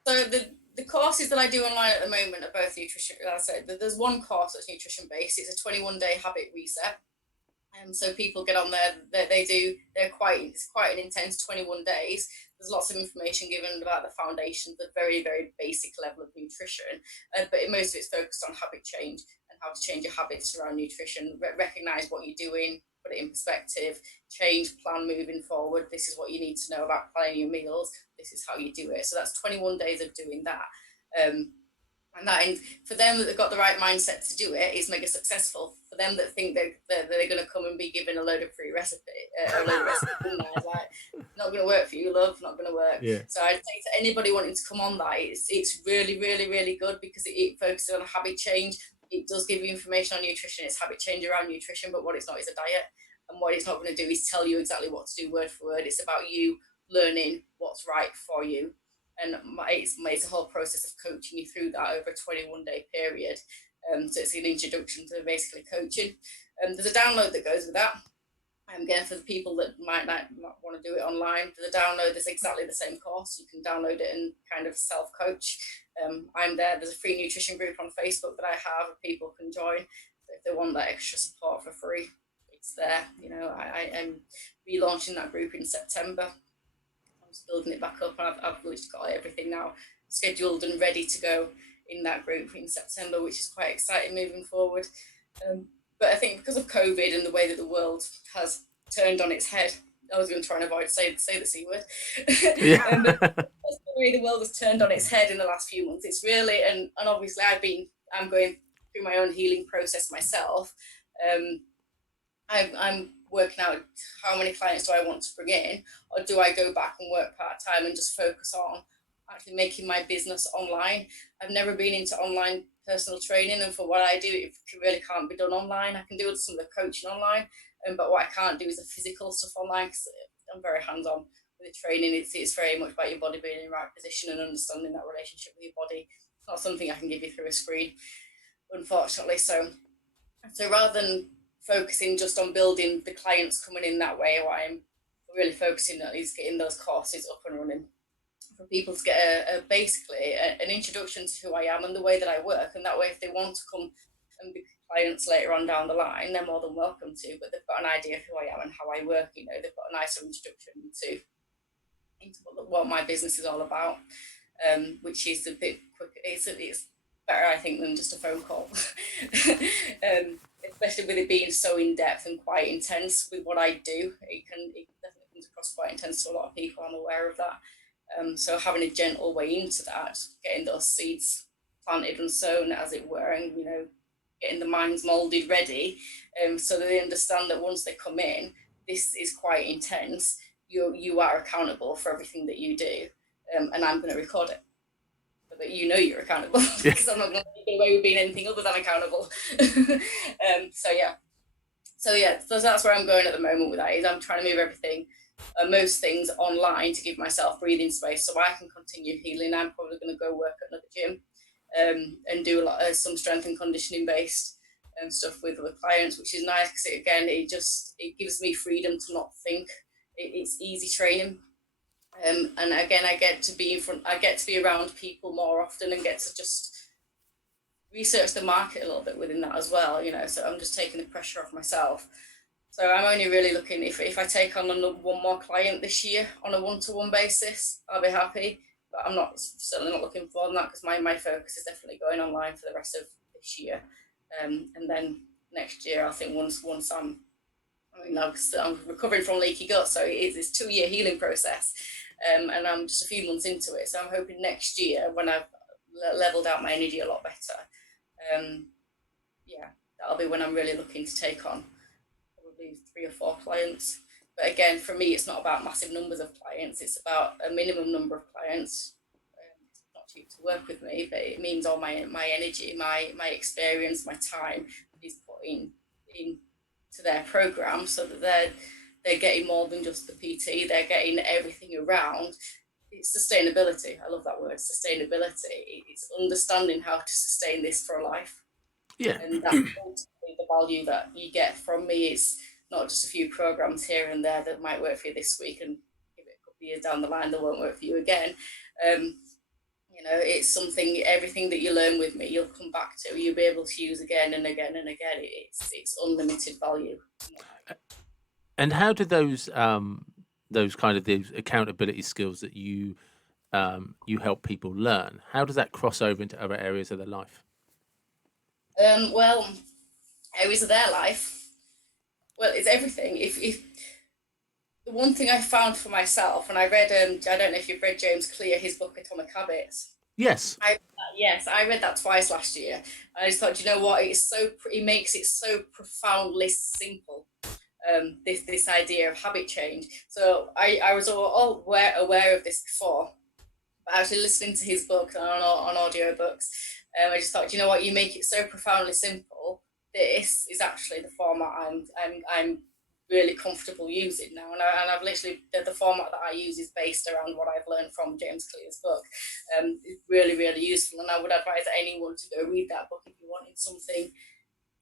so the courses that I do online at the moment are both nutrition. As I said, there's one course that's nutrition based. It's a 21-day habit reset. So people get on there. It's quite an intense 21 days. There's lots of information given about the foundations, the very very basic level of nutrition, but most of it's focused on habit change and how to change your habits around nutrition. Recognize what you're doing, put it in perspective, change plan moving forward. This is what you need to know about planning your meals. This is how you do it. So that's 21 days of doing that. Um, and that, and for them that have got the right mindset to do it, is mega successful. For them that think they're going to come and be given a load of free recipe, a load of recipes in there, it's like, not going to work for you, love, not going to work. Yeah. So I'd say to anybody wanting to come on that, it's really, really, really good because it focuses on habit change. It does give you information on nutrition. It's habit change around nutrition, but what it's not is a diet. And what it's not going to do is tell you exactly what to do word for word. It's about you learning what's right for you, and it's a whole process of coaching you through that over a 21-day period. So it's an introduction to basically coaching. There's a download that goes with that. Again, for the people that might not want to do it online, for the download, there's exactly the same course. You can download it and kind of self-coach. I'm there. There's a free nutrition group on Facebook that I have. People can join. So if they want that extra support for free, it's there. I am relaunching that group in September. I'm just building it back up, and I've literally got everything now scheduled and ready to go in that group in September, which is quite exciting moving forward. But I think because of COVID and the way that the world has turned on its head, I was going to try and avoid say the C word. Yeah. But the way the world has turned on its head in the last few months, it's really, and obviously I'm going through my own healing process myself. I'm working out how many clients do I want to bring in, or do I go back and work part time and just focus on actually making my business online. I've never been into online personal training, and for what I do, it really can't be done online. I can do some of the coaching online, but what I can't do is the physical stuff online because I'm very hands on with the training. It's very much about your body being in the right position and understanding that relationship with your body. It's not something I can give you through a screen, unfortunately. So rather than focusing just on building the clients coming in that way, what I'm really focusing on is getting those courses up and running for people to get basically an introduction to who I am and the way that I work. And that way, if they want to come and be clients later on down the line, they're more than welcome to. But they've got an idea of who I am and how I work. They've got a nicer introduction into what my business is all about, which is a bit quicker. It's better, I think, than just a phone call. Especially with it being so in depth and quite intense with what I do, it definitely comes across quite intense to a lot of people. I'm aware of that. So having a gentle way into that, getting those seeds planted and sown, as it were, and getting the minds molded ready, so that they understand that once they come in, this is quite intense. You are accountable for everything that you do, and I'm going to record it so that you're accountable Yeah. because I'm not going to get away with being anything other than accountable. So that's where I'm going at the moment with that. Is I'm trying to move everything, most things online to give myself breathing space so I can continue healing. I'm probably going to go work at another gym, and do a lot of some strength and conditioning based stuff with clients, which is nice because it gives me freedom to not think. It's easy training. And again, I get to be around people more often and get to just research the market a little bit within that as well, so I'm just taking the pressure off myself. So I'm only really looking, if I take on one more client this year on a one-to-one basis, I'll be happy. But I'm certainly not looking for that, because my focus is definitely going online for the rest of this year. And then next year, I think once I'm recovering from leaky gut, so it's 2-year healing process, and I'm just a few months into it. So I'm hoping next year, when I've leveled out my energy a lot better, that'll be when I'm really looking to take on probably 3 or 4 clients. But again, for me, it's not about massive numbers of clients. It's about a minimum number of clients. It's not cheap to work with me, but it means all my energy, my experience, my time is put into their program, so that they're getting more than just the PT. They're getting everything around. It's sustainability. I love that word, sustainability. It's understanding how to sustain this for a life. Yeah. And that's ultimately the value that you get from me. It's not just a few programs here and there that might work for you this week, and give it a couple of years down the line, they won't work for you again. It's something, everything that you learn with me, you'll come back to, you'll be able to use again and again and again. It's unlimited value. And how do those kind of these accountability skills that you help people learn, how does that cross over into other areas of their life? Well, areas of their life, well, it's everything. If the one thing I found for myself, and I read, I don't know if you've read James Clear, his book Atomic Habits. Yes. I read that twice last year. I just thought, you know what, it makes it so profoundly simple. This idea of habit change. So I was all aware of this before, but actually listening to his book on audio books, I just thought, you know what, you make it so profoundly simple. This is actually the format I'm really comfortable using now, and I've literally, the format that I use is based around what I've learned from James Clear's book. It's really, really useful, and I would advise anyone to go read that book if you wanted something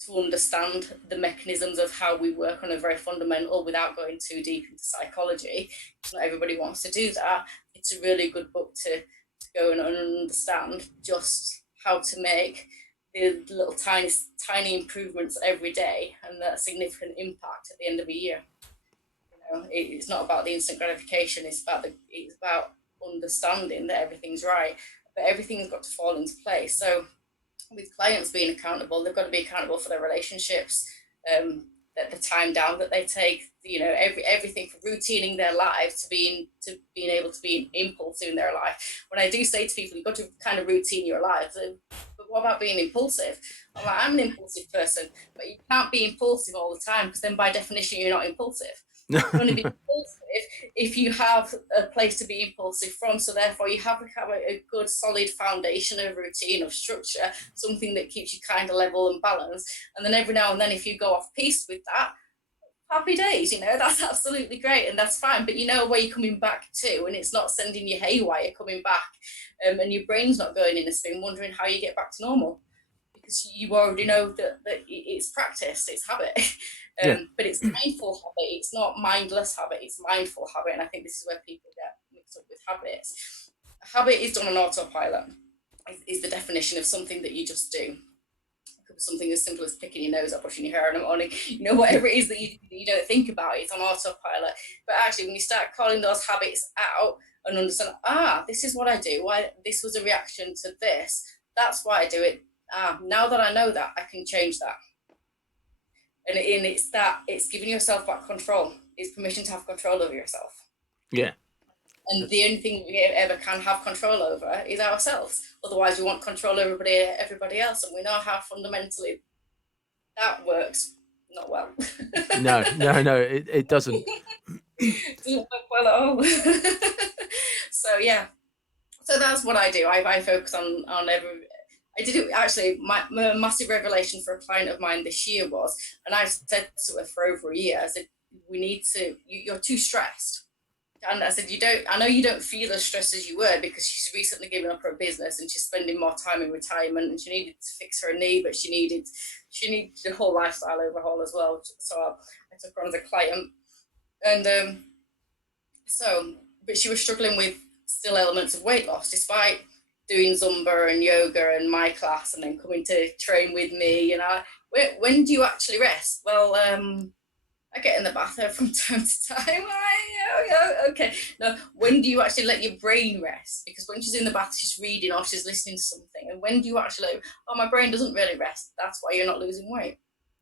to understand the mechanisms of how we work on a very fundamental, without going too deep into psychology. Not everybody wants to do that. It's a really good book to go and understand just how to make the little tiny improvements every day, and that significant impact at the end of a year. It's not about the instant gratification. It's about understanding that everything's right, but everything's got to fall into place. So with clients being accountable, they've got to be accountable for their relationships, the time down that they take, everything from routining their life to being able to be impulsive in their life. When I do say to people, you've got to kind of routine your life, but what about being impulsive? I'm an impulsive person, but you can't be impulsive all the time, because then by definition you're not impulsive. You want to be impulsive if you have a place to be impulsive from. So therefore you have to have a good solid foundation of routine, of structure, something that keeps you kind of level and balanced. And then every now and then, if you go off piste with that, happy days, that's absolutely great, and that's fine. But you know where you're coming back to, and it's not sending you haywire coming back, and your brain's not going in a spin wondering how you get back to normal, because you already know that it's practice, it's habit. But it's mindful habit. It's not mindless habit. It's mindful habit. And I think this is where people get mixed up with habits. A habit is done on autopilot. Is the definition of something that you just do. It could be something as simple as picking your nose or brushing your hair in the morning. Whatever it is that you don't think about, it's on autopilot. But actually, when you start calling those habits out and understand, this is what I do. Why this was a reaction to this. That's why I do it. Now that I know that, I can change that. And it's giving yourself back control. It's permission to have control over yourself. Yeah. And the only thing we ever can have control over is ourselves. Otherwise, we want control over everybody else. And we know how fundamentally that works not well. No, it doesn't. It doesn't work well at all. So that's what I do. I focus on every. I did it actually. My massive revelation for a client of mine this year was, and I've said to her for over a year, I said, we need to, you're too stressed. And I said, I know you don't feel as stressed as you were, because she's recently given up her business and she's spending more time in retirement, and she needed to fix her knee, but she needed a whole lifestyle overhaul as well. So I took her on as a client, and So, but she was struggling with still elements of weight loss despite doing Zumba and yoga and my class and then coming to train with me. And when do you actually rest? Well, I get in the bath from time to time. Okay. No, when do you actually let your brain rest? Because when she's in the bath, she's reading or she's listening to something. And when do you actually, oh, my brain doesn't really rest. That's why you're not losing weight.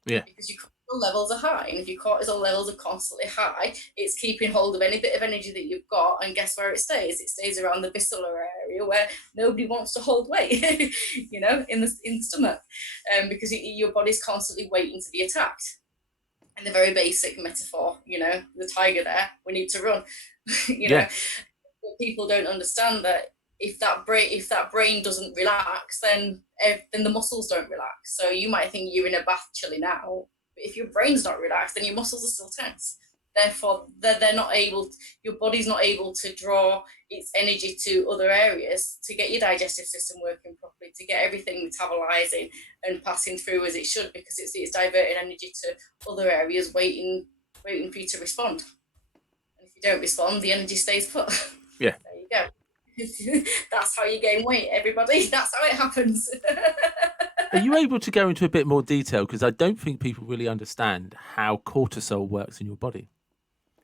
Yeah. Because your cortisol levels are high. And if your cortisol levels are constantly high, it's keeping hold of any bit of energy that you've got. And guess where it stays? It stays around the visceral area where nobody wants to hold weight, in the stomach. Because your body's constantly waiting to be attacked. And the very basic metaphor, the tiger there, we need to run. Yeah. But people don't understand that if that brain doesn't relax, then the muscles don't relax. So you might think you're in a bath chilling out, but if your brain's not relaxed, then your muscles are still tense. Therefore, they're not able. Your body's not able to draw its energy to other areas to get your digestive system working properly, to get everything metabolizing and passing through as it should, because it's diverting energy to other areas, waiting for you to respond. And if you don't respond, the energy stays put. Yeah. There you go. That's how you gain weight, everybody. That's how it happens. Are you able to go into a bit more detail? Because I don't think people really understand how cortisol works in your body.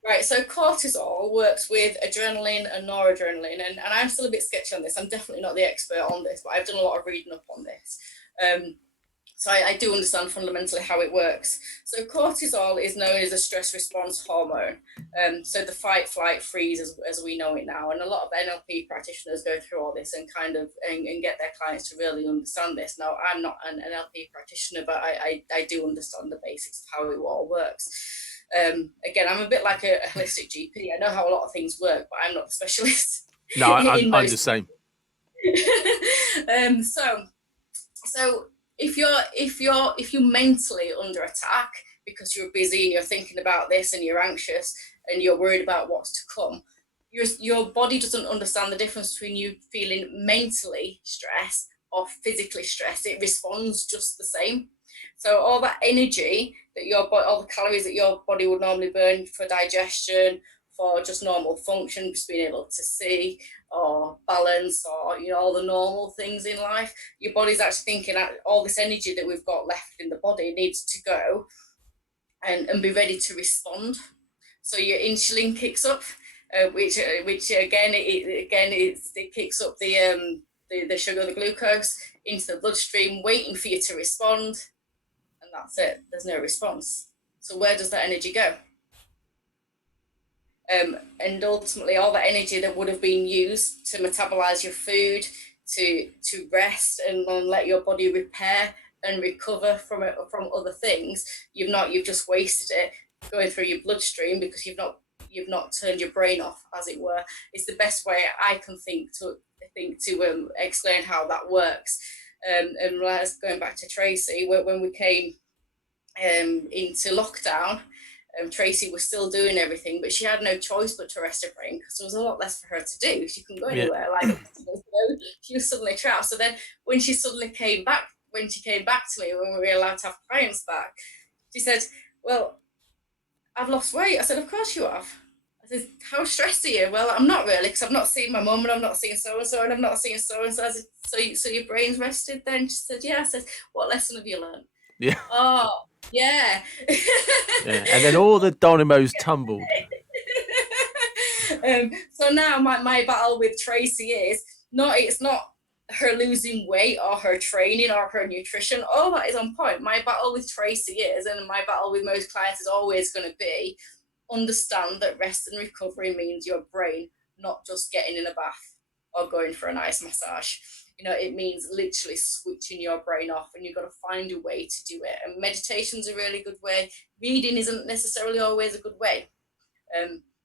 Right, so cortisol works with adrenaline and noradrenaline, and I'm still a bit sketchy on this. I'm definitely not the expert on this, but I've done a lot of reading up on this. So I do understand fundamentally how it works. So cortisol is known as a stress response hormone. So the fight, flight, freeze, as we know it now. And a lot of NLP practitioners go through all this and and get their clients to really understand this. Now, I'm not an NLP practitioner, but I do understand the basics of how it all works. Again, I'm a bit like a holistic GP. I know how a lot of things work, but I'm not a specialist. No, I'm the same. So if you're mentally under attack because you're busy and you're thinking about this and you're anxious and you're worried about what's to come, your body doesn't understand the difference between you feeling mentally stressed or physically stressed. It responds just the same. So all that energy that all the calories that your body would normally burn for digestion, for just normal function, just being able to see or balance, or all the normal things in life, your body's actually thinking that all this energy that we've got left in the body needs to go and be ready to respond. So your insulin kicks up, which again it kicks up the sugar, the glucose into the bloodstream, waiting for you to respond, and that's it. There's no response. So where does that energy go? And ultimately, all that energy that would have been used to metabolize your food, to rest and let your body repair and recover from other things, you've just wasted it going through your bloodstream because you've not turned your brain off, as it were. It's the best way I can think to explain how that works. And going back to Tracy, when we came into lockdown, Tracy was still doing everything, but she had no choice but to rest her brain because there was a lot less for her to do. She couldn't go anywhere. She was suddenly trapped. So then when she came back to me, when we were allowed to have clients back, she said, well, I've lost weight. I said, of course you have. I said, how stressed are you? Well, I'm not really, because I've not seen my mum and I'm not seeing so-and-so and I'm not seeing so-and-so. I said, so your brain's rested then? She said, yeah. I said, what lesson have you learned? Yeah. Oh, yeah. Yeah. And then all the dominoes tumbled. So now my battle with Tracy is it's not her losing weight or her training or her nutrition. All that is on point. My battle with Tracy is, and my battle with most clients is always going to be, understand that rest and recovery means your brain not just getting in a bath or going for a nice massage. It means literally switching your brain off, and you've got to find a way to do it. And meditation's a really good way. Reading isn't necessarily always a good way.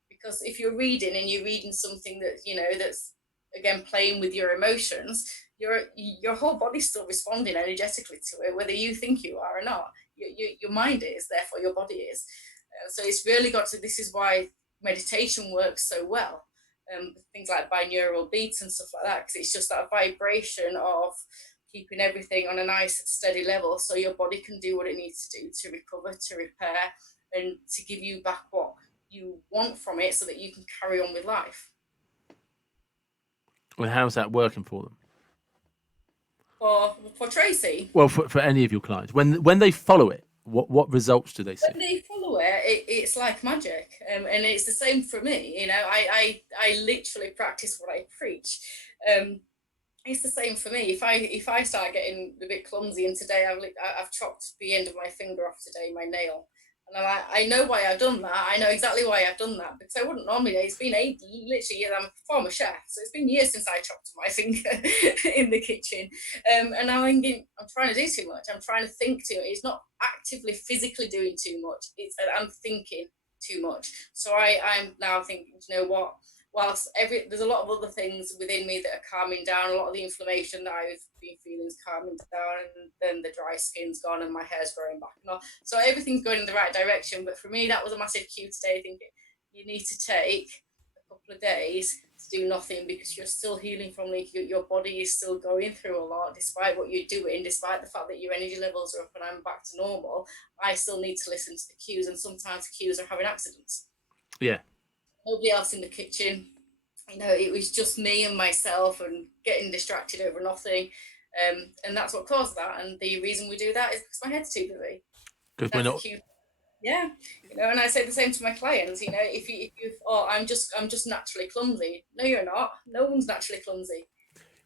Because if you're reading and you're reading something that, that's, again, playing with your emotions, your whole body's still responding energetically to it, whether you think you are or not. Your mind is, therefore your body is. So it's really this is why meditation works so well. Things like binaural beats and stuff like that, because it's just that vibration of keeping everything on a nice steady level so your body can do what it needs to do to recover, to repair, and to give you back what you want from it so that you can carry on with life. Well, how's that working for them? For Tracy, Well, for any of your clients, when they follow it, what results do they see? when they follow it's like magic, and it's the same for me. I literally practice what I preach. Um, it's the same for me. If I start getting a bit clumsy, and today I've chopped the end of my finger off today, my nail, and I know why I've done that. I know exactly why I've done that, because I wouldn't normally. It's been literally. I'm a former chef, so it's been years since I chopped my finger in the kitchen, and now I'm trying to do too much. I'm trying to think too much. It's not actively physically doing too much. It's I'm thinking too much. So I'm now thinking, you know what? Whilst there's a lot of other things within me that are calming down, a lot of the inflammation that I've been feeling is calming down, and then the dry skin's gone and my hair's growing back and all. So everything's going in the right direction. But for me, that was a massive cue today, thinking you need to take a couple of days to do nothing, because you're still healing from your body is still going through a lot, despite what you're doing, despite the fact that your energy levels are up and I'm back to normal. I still need to listen to the cues, and sometimes the cues are having accidents. Yeah, Nobody else in the kitchen. It was just me and myself and getting distracted over nothing. And that's what caused that. And the reason we do that is because my head's too busy. because we're That's a not. cue. Yeah. And I say the same to my clients, if you oh, I'm just naturally clumsy. No, you're not. No one's naturally clumsy.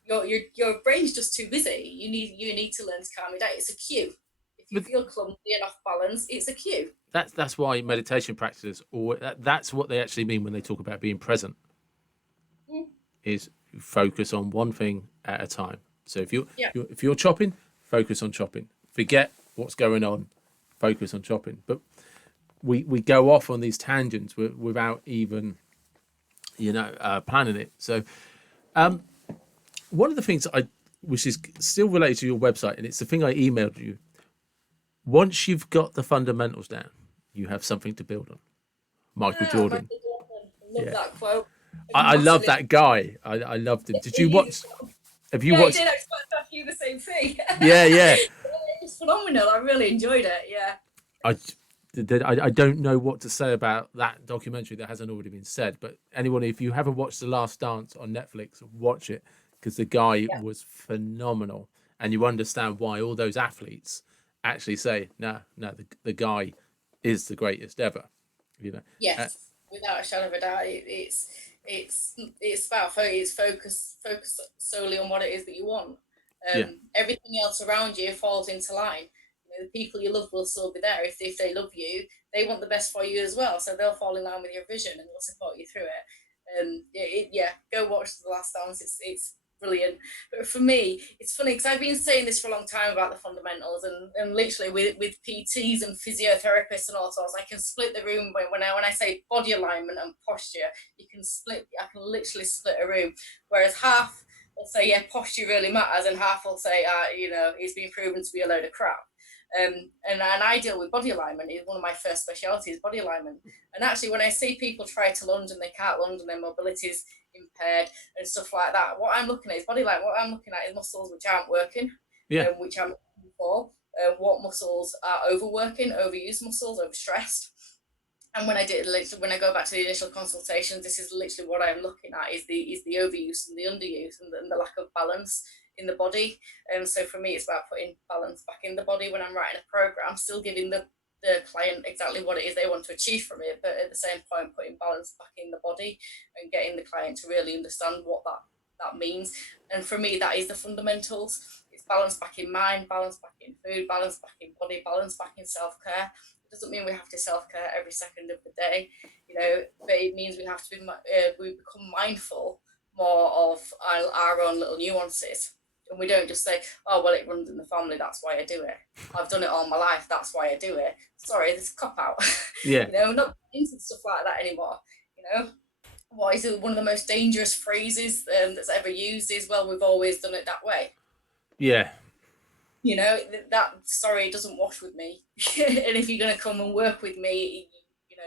Your brain's just too busy. You need to learn to calm it down. It's a cue. If you But feel clumsy and off balance, it's a cue. that's why meditation practices, or that's what they actually mean when they talk about being present, Mm, is focus on one thing at a time. So yeah. if you're chopping, focus on chopping. Forget what's going on, focus on chopping. But we go off on these tangents without even planning it. So one of the things which is still related to your website, and it's the thing I emailed you. Once you've got the fundamentals down, you have something to build on. Michael Jordan. Michael Jordan. I love Yeah, that quote. I love Massively. that guy. I loved him. Did you He is. watch? Have you Yeah, he watched? did. I expect to ask you the same thing. Yeah, yeah. It's phenomenal. I really enjoyed it. Yeah. I, I don't know what to say about that documentary that hasn't already been said. But anyone, if you haven't watched The Last Dance on Netflix, watch it, because the guy Yeah. was phenomenal, and you understand why all those athletes actually say, "No, no, the guy is the greatest ever." You know, uh, Yes, without a shadow of a doubt, it's about focus solely on what it is that you want. yeah, Everything else around you falls into line. The people you love will still be there. If they love you, they want the best for you as well, so they'll fall in line with your vision and they'll support you through it. Yeah, go watch The Last Dance. It's brilliant. But for me, it's funny because I've been saying this for a long time about the fundamentals, and literally with PTs and physiotherapists and all sorts, I can split the room when I say body alignment and posture. I can literally split a room. Whereas half will say, yeah, posture really matters, and half will say, it's been proven to be a load of crap. And I deal with body alignment. Is one of my first specialities, body alignment. And actually, when I see people try to lunge and they can't lunge and their mobility is impaired and stuff like that, what I'm looking at is body alignment. What I'm looking at is muscles which aren't working, yeah, which I'm looking for. What muscles are overworking, overused muscles, overstressed. And when I go back to the initial consultations, this is literally what I'm looking at is the overuse and the underuse and the lack of balance in the body. So for me, it's about putting balance back in the body when I'm writing a program, still giving the client exactly what it is they want to achieve from it, but at the same point putting balance back in the body and getting the client to really understand what that means. And for me, that is the fundamentals. It's balance back in mind, balance back in food, balance back in body, balance back in self-care. Doesn't mean we have to self-care every second of the day, but it means we have to we become mindful more of our own little nuances, and we don't just say, oh well, it runs in the family, that's why I do it. I've done it all my life, that's why I do it. Sorry, this cop out. yeah, Not into stuff like that anymore. What is one of the most dangerous phrases that's ever used is, well, we've always done it that way. yeah, That sorry doesn't wash with me. And if you're going to come and work with me,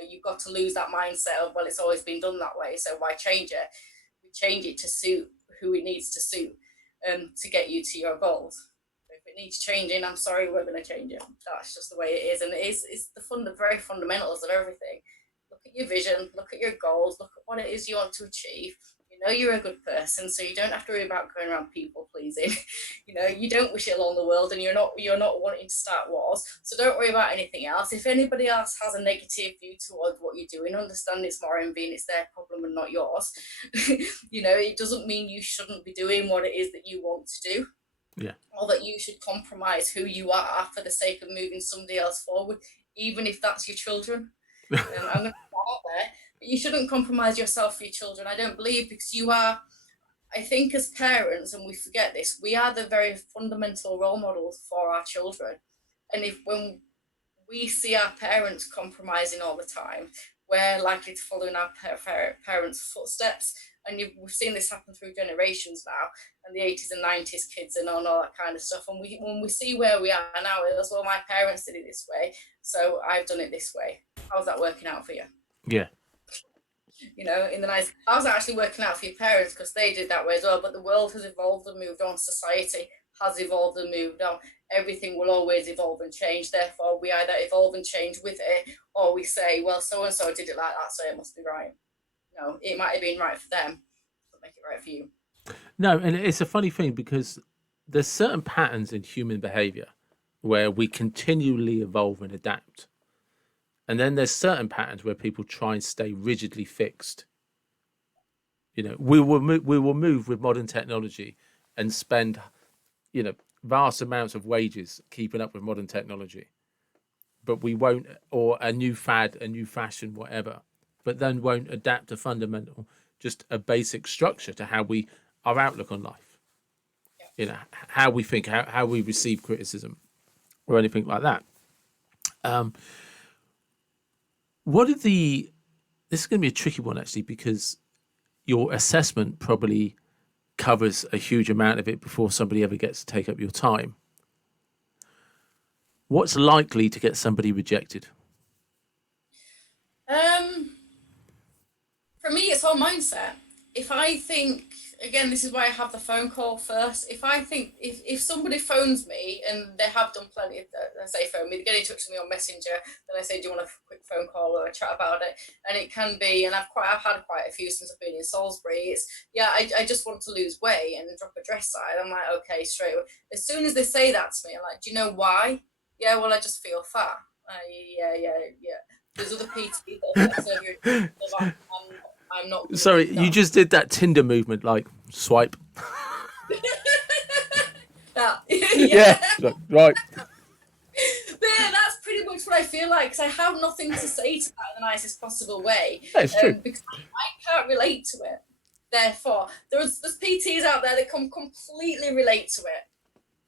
you've got to lose that mindset of, well, it's always been done that way, so why change it? We change it to suit who it needs to suit, to get you to your goals. If it needs changing, I'm sorry, we're going to change it. That's just the way it is. And it's the very fundamentals of everything. at your vision, look at your goals, look at what it is you want to achieve. You know you're a good person, so you don't have to worry about going around people pleasing. You know, you don't wish it along the world, and you're not wanting to start wars. So don't worry about anything else. If anybody else has a negative view towards what you're doing, understand it's more envy and it's their problem and not yours. You know, it doesn't mean you shouldn't be doing what it is that you want to do. Yeah. Or that you should compromise who you are for the sake of moving somebody else forward, even if that's your children. I'm going to start there. But you shouldn't compromise yourself for your children, I don't believe, because you are, I think, as parents, and we forget this, we are the very fundamental role models for our children. And when we see our parents compromising all the time, we're likely to follow in our parents' footsteps. And we've seen this happen through generations now, and the 80s and 90s kids and all that kind of stuff. And when we see where we are now, as well, my parents did it this way, so I've done it this way. How's that working out for you? Yeah. You know, in the nice, how's that actually working out for your parents? Because they did that way as well. But the world has evolved and moved on. Society has evolved and moved on. Everything will always evolve and change. Therefore, we either evolve and change with it, or we say, well, so and so did it like that, so it must be right. No, it might have been right for them, but make it right for you. No, and it's a funny thing because there's certain patterns in human behavior where we continually evolve and adapt. And then there's certain patterns where people try and stay rigidly fixed. You know, we will move with modern technology and spend, you know, vast amounts of wages keeping up with modern technology. But we won't, or a new fad, a new fashion, whatever, but then won't adapt a fundamental, just a basic structure to our outlook on life. Yeah. You know, how we think, how we receive criticism or anything like that. This is going to be a tricky one actually, because your assessment probably covers a huge amount of it before somebody ever gets to take up your time. What's likely to get somebody rejected? For me, it's all mindset. If I think, again, this is why I have the phone call first. If I think, if somebody phones me, and they have done plenty of, I say phone me, they get in touch with me on Messenger, then I say, do you want a quick phone call or a chat about it? And it can be, and I've had quite a few since I've been in Salisbury. It's, yeah, I just want to lose weight and drop a dress size. I'm like, okay, straight away. As soon as they say that to me, I'm like, do you know why? Yeah, well, I just feel fat. Yeah. There's other PTs that I'm not. Sorry, you just did that Tinder movement, like swipe. Yeah, right. But that's pretty much what I feel like, because I have nothing to say to that in the nicest possible way. That's true. Because I can't relate to it. Therefore, there's PTs out there that can completely relate to it.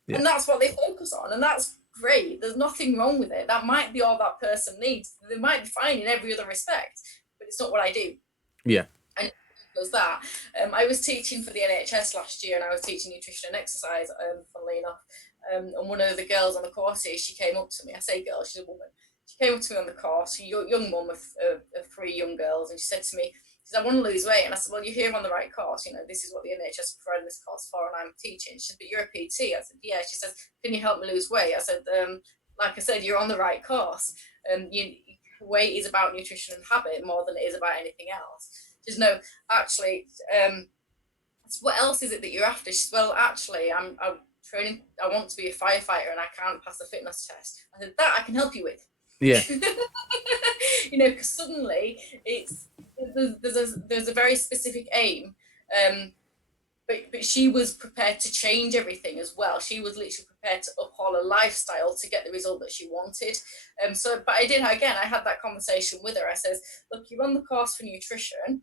Yeah. And that's what they focus on, and that's great. There's nothing wrong with it. That might be all that person needs. They might be fine in every other respect, but it's not what I do. Yeah. And it does that. I was teaching for the NHS last year, and I was teaching nutrition and exercise, funnily enough. And one of the girls on the course here, she came up to me. I say girl, she's a woman. She came up to me on the course, a young mum of 3 young girls, and she said to me, she said, I want to lose weight. And I said, well, you're here on the right course. You know, this is what the NHS is providing this course for, and I'm teaching. She said, but you're a PT. I said, yeah. She said, can you help me lose weight? I said, like I said, you're on the right course. Weight is about nutrition and habit more than it is about anything else. She said, no, actually, what else is it that you're after? She said, well, actually, I'm training. I want to be a firefighter, and I can't pass the fitness test. I said, that I can help you with. Yeah. You know, because suddenly there's a very specific aim, but she was prepared to change everything as well. She was literally prepared to uphold a lifestyle to get the result that she wanted. But I had that conversation with her. I says, look, you're on the course for nutrition,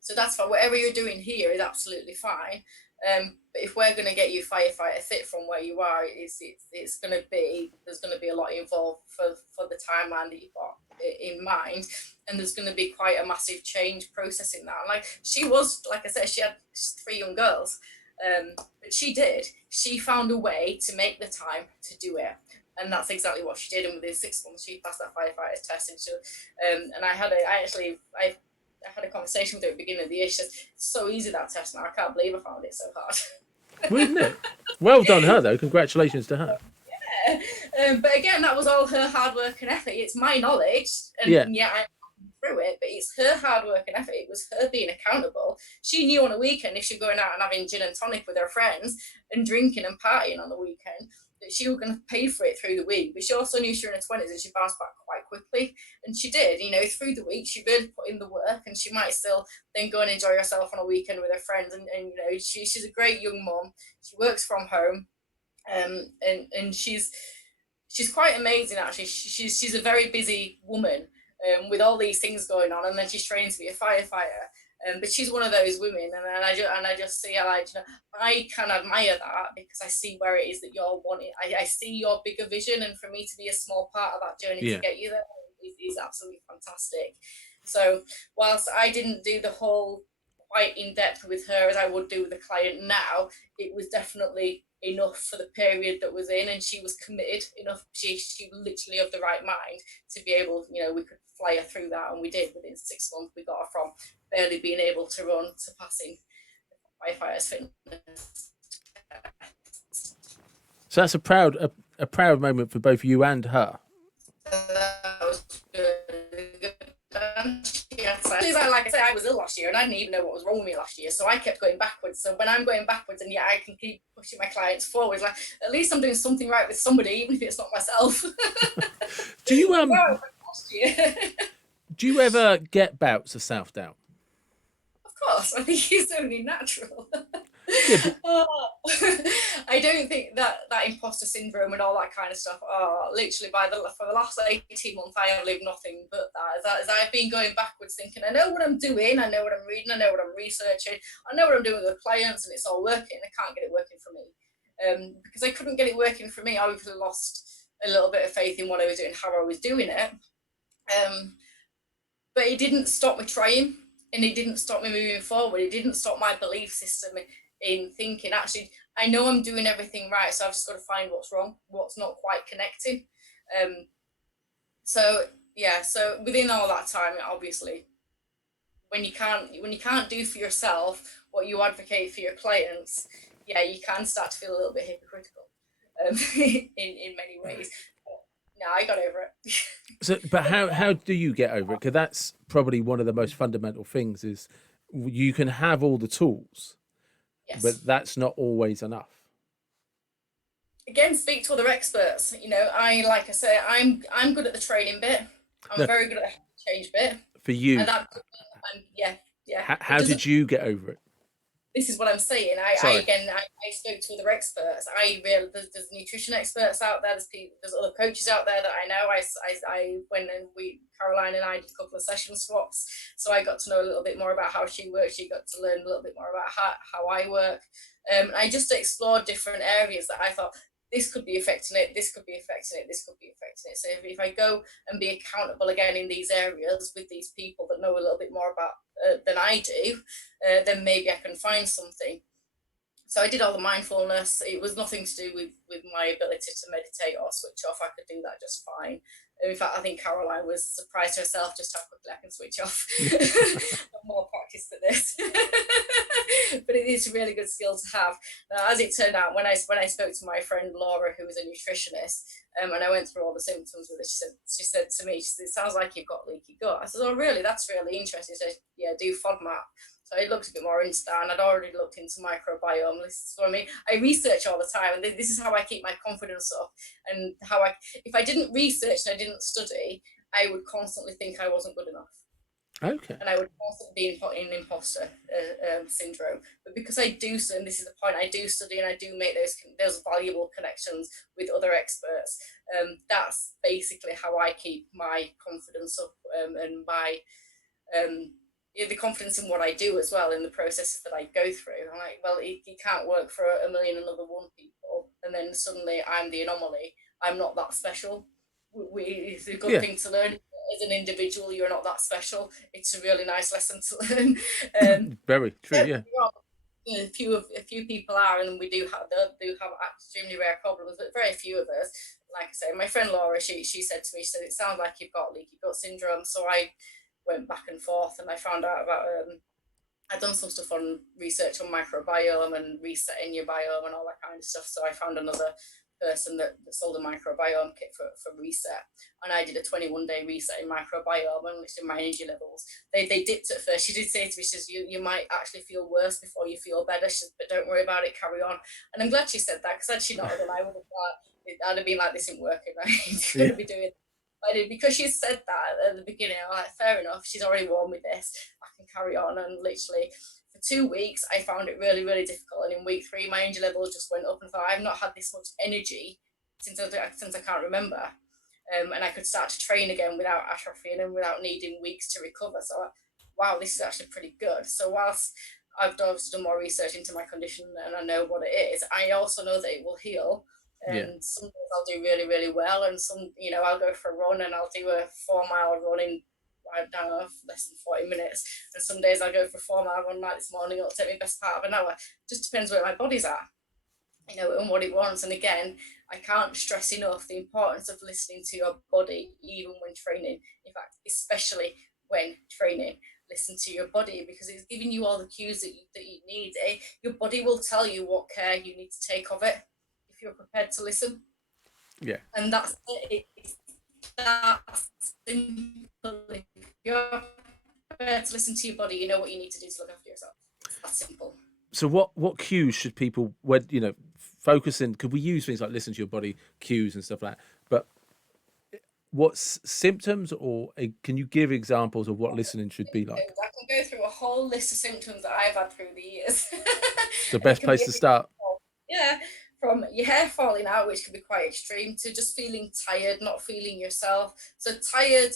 so that's fine. Whatever you're doing here is absolutely fine. But if we're going to get you firefighter fit from where you are, there's going to be a lot involved for the timeline that you've got in mind, and there's going to be quite a massive change process in that. Like she was, like I said, she had 3 young girls, but she found a way to make the time to do it, and that's exactly what she did. And within 6 months, she passed that firefighter's test, and I had a conversation with her at the beginning of the year. She says, it's so easy, that test now. I can't believe I found it so hard. Wouldn't it? Well done her, though. Congratulations to her. Yeah. But again, that was all her hard work and effort. It's my knowledge. And I through it, but it's her hard work and effort. It was her being accountable. She knew on a weekend, if she's going out and having gin and tonic with her friends and drinking and partying on the weekend, that she was going to pay for it through the week. But she also knew she was in her 20s and she bounced back quite quickly. And she did, through the week, she really put in the work, and she might still then go and enjoy herself on a weekend with her friends. And she's a great young mom. She works from home. And she's quite amazing, actually. She's a very busy woman, with all these things going on, and then she's trained to be a firefighter. But she's one of those women, and I just see, I can admire that, because I see where it is that you're wanting. I see your bigger vision, and for me to be a small part of that journey to get you there is absolutely fantastic. So whilst I didn't do the whole quite in depth with her as I would do with a client now, it was definitely enough for the period that was in, and she was committed enough. She literally of the right mind to be able, we could fly her through that, and we did. Within 6 months, we got her from barely being able to run to passing firefighters fitness. So that's a proud moment for both you and her. That was good. Like I said, I was ill last year and I didn't even know what was wrong with me last year, so I kept going backwards. So when I'm going backwards, and I can keep pushing my clients forwards, like, at least I'm doing something right with somebody, even if it's not myself. Do you last year. Do you ever get bouts of self-doubt? Of course, I think it's only natural. Yeah, but I don't think that imposter syndrome and all that kind of stuff. Literally, for the last 18 months, I have lived nothing but that. As I've been going backwards, thinking, I know what I'm doing, I know what I'm reading, I know what I'm researching, I know what I'm doing with clients, and it's all working. I can't get it working for me, because I couldn't get it working for me. I obviously lost a little bit of faith in what I was doing, how I was doing it. But it didn't stop me trying, and it didn't stop me moving forward. It didn't stop my belief system in thinking, actually, I know I'm doing everything right, so I've just got to find what's wrong, what's not quite connecting. So within all that time, obviously, when you can't do for yourself what you advocate for your clients, you can start to feel a little bit hypocritical, in many ways. No, I got over it. so, but how do you get over it? Because that's probably one of the most fundamental things. Is you can have all the tools, Yes. but that's not always enough. Again, speak to other experts. Like I say, I'm good at the training bit. I'm very good at the change bit. For you, and that, yeah. How did you get over it? This is what I'm saying. I spoke to other experts. I realized there's nutrition experts out there. There's other coaches out there that I know. I went and Caroline and I did a couple of session swaps, so I got to know a little bit more about how she works. She got to learn a little bit more about how I work. I just explored different areas that I thought, this could be affecting it, this could be affecting it, this could be affecting it. So if I go and be accountable again in these areas with these people that know a little bit more about than I do, then maybe I can find something. So I did all the mindfulness. It was nothing to do with my ability to meditate or switch off. I could do that just fine. In fact, I think Caroline was surprised herself just how quickly I can switch off. I'm more practiced at this. But it is a really good skill to have. Now, as it turned out, when I spoke to my friend Laura, who was a nutritionist, and I went through all the symptoms with her, she said to me, it sounds like you've got leaky gut. I said, oh, really? That's really interesting. She said, yeah, do FODMAP. So I looked a bit more into that, and I'd already looked into microbiome. This is what I mean. I research all the time, and this is how I keep my confidence up. And if I didn't research and I didn't study, I would constantly think I wasn't good enough. Okay. And I would constantly be in imposter syndrome. But because I do, and this is the point, I do study and I do make those valuable connections with other experts. That's basically how I keep my confidence up, and my the confidence in what I do as well, in the processes that I go through. I'm like, well, it can't work for a million and other one people, and then suddenly I'm the anomaly. I'm not that special. It's a good thing to learn. As an individual, you're not that special. It's a really nice lesson to learn. Very true. Yeah. A few people are, and we do have extremely rare problems, but very few of us. Like I say, my friend Laura, she said to me, she said, it sounds like you've got leaky gut syndrome. So I went back and forth, and I found out about I'd done some stuff on research on microbiome and resetting your biome and all that kind of stuff. So I found another person that sold a microbiome kit for reset, and I did a 21-day reset in microbiome and lifted my energy levels. They dipped at first. She did say to me, she says, you might actually feel worse before you feel better. She says, but don't worry about it, carry on. And I'm glad she said that, because had she not, then I would have thought, I'd have been like, this isn't working, right? You're going to be doing. I did, because she said that at the beginning. I'm like, fair enough. She's already warned me this. I can carry on. And literally for 2 weeks, I found it really, really difficult. And in week 3, my energy levels just went up, and thought, I've not had this much energy since I can't remember. And I could start to train again without atrophying and without needing weeks to recover. So, wow, this is actually pretty good. So whilst I've obviously done more research into my condition and I know what it is, I also know that it will heal. And some days I'll do really, really well, and some, I'll go for a run and I'll do a 4-mile run in, I don't know, less than 40 minutes. And some days I'll go for a 4-mile run like this morning. It'll take me best part of an hour. Just depends where my body's at, and what it wants. And again, I can't stress enough the importance of listening to your body, even when training. In fact, especially when training, listen to your body, because it's giving you all the cues that you need. Your body will tell you what care you need to take of it if you're prepared to listen. Yeah. And that's it. It's that simple. If you're prepared to listen to your body, you know what you need to do to look after yourself. It's that simple. So what cues should people, when focus in? Could we use things like listen to your body cues and stuff like that? But what symptoms, or can you give examples of what listening should be like? I can go through a whole list of symptoms that I've had through the years. It's the best place to start. Yeah, from your hair falling out, which can be quite extreme, to just feeling tired, not feeling yourself. So tired,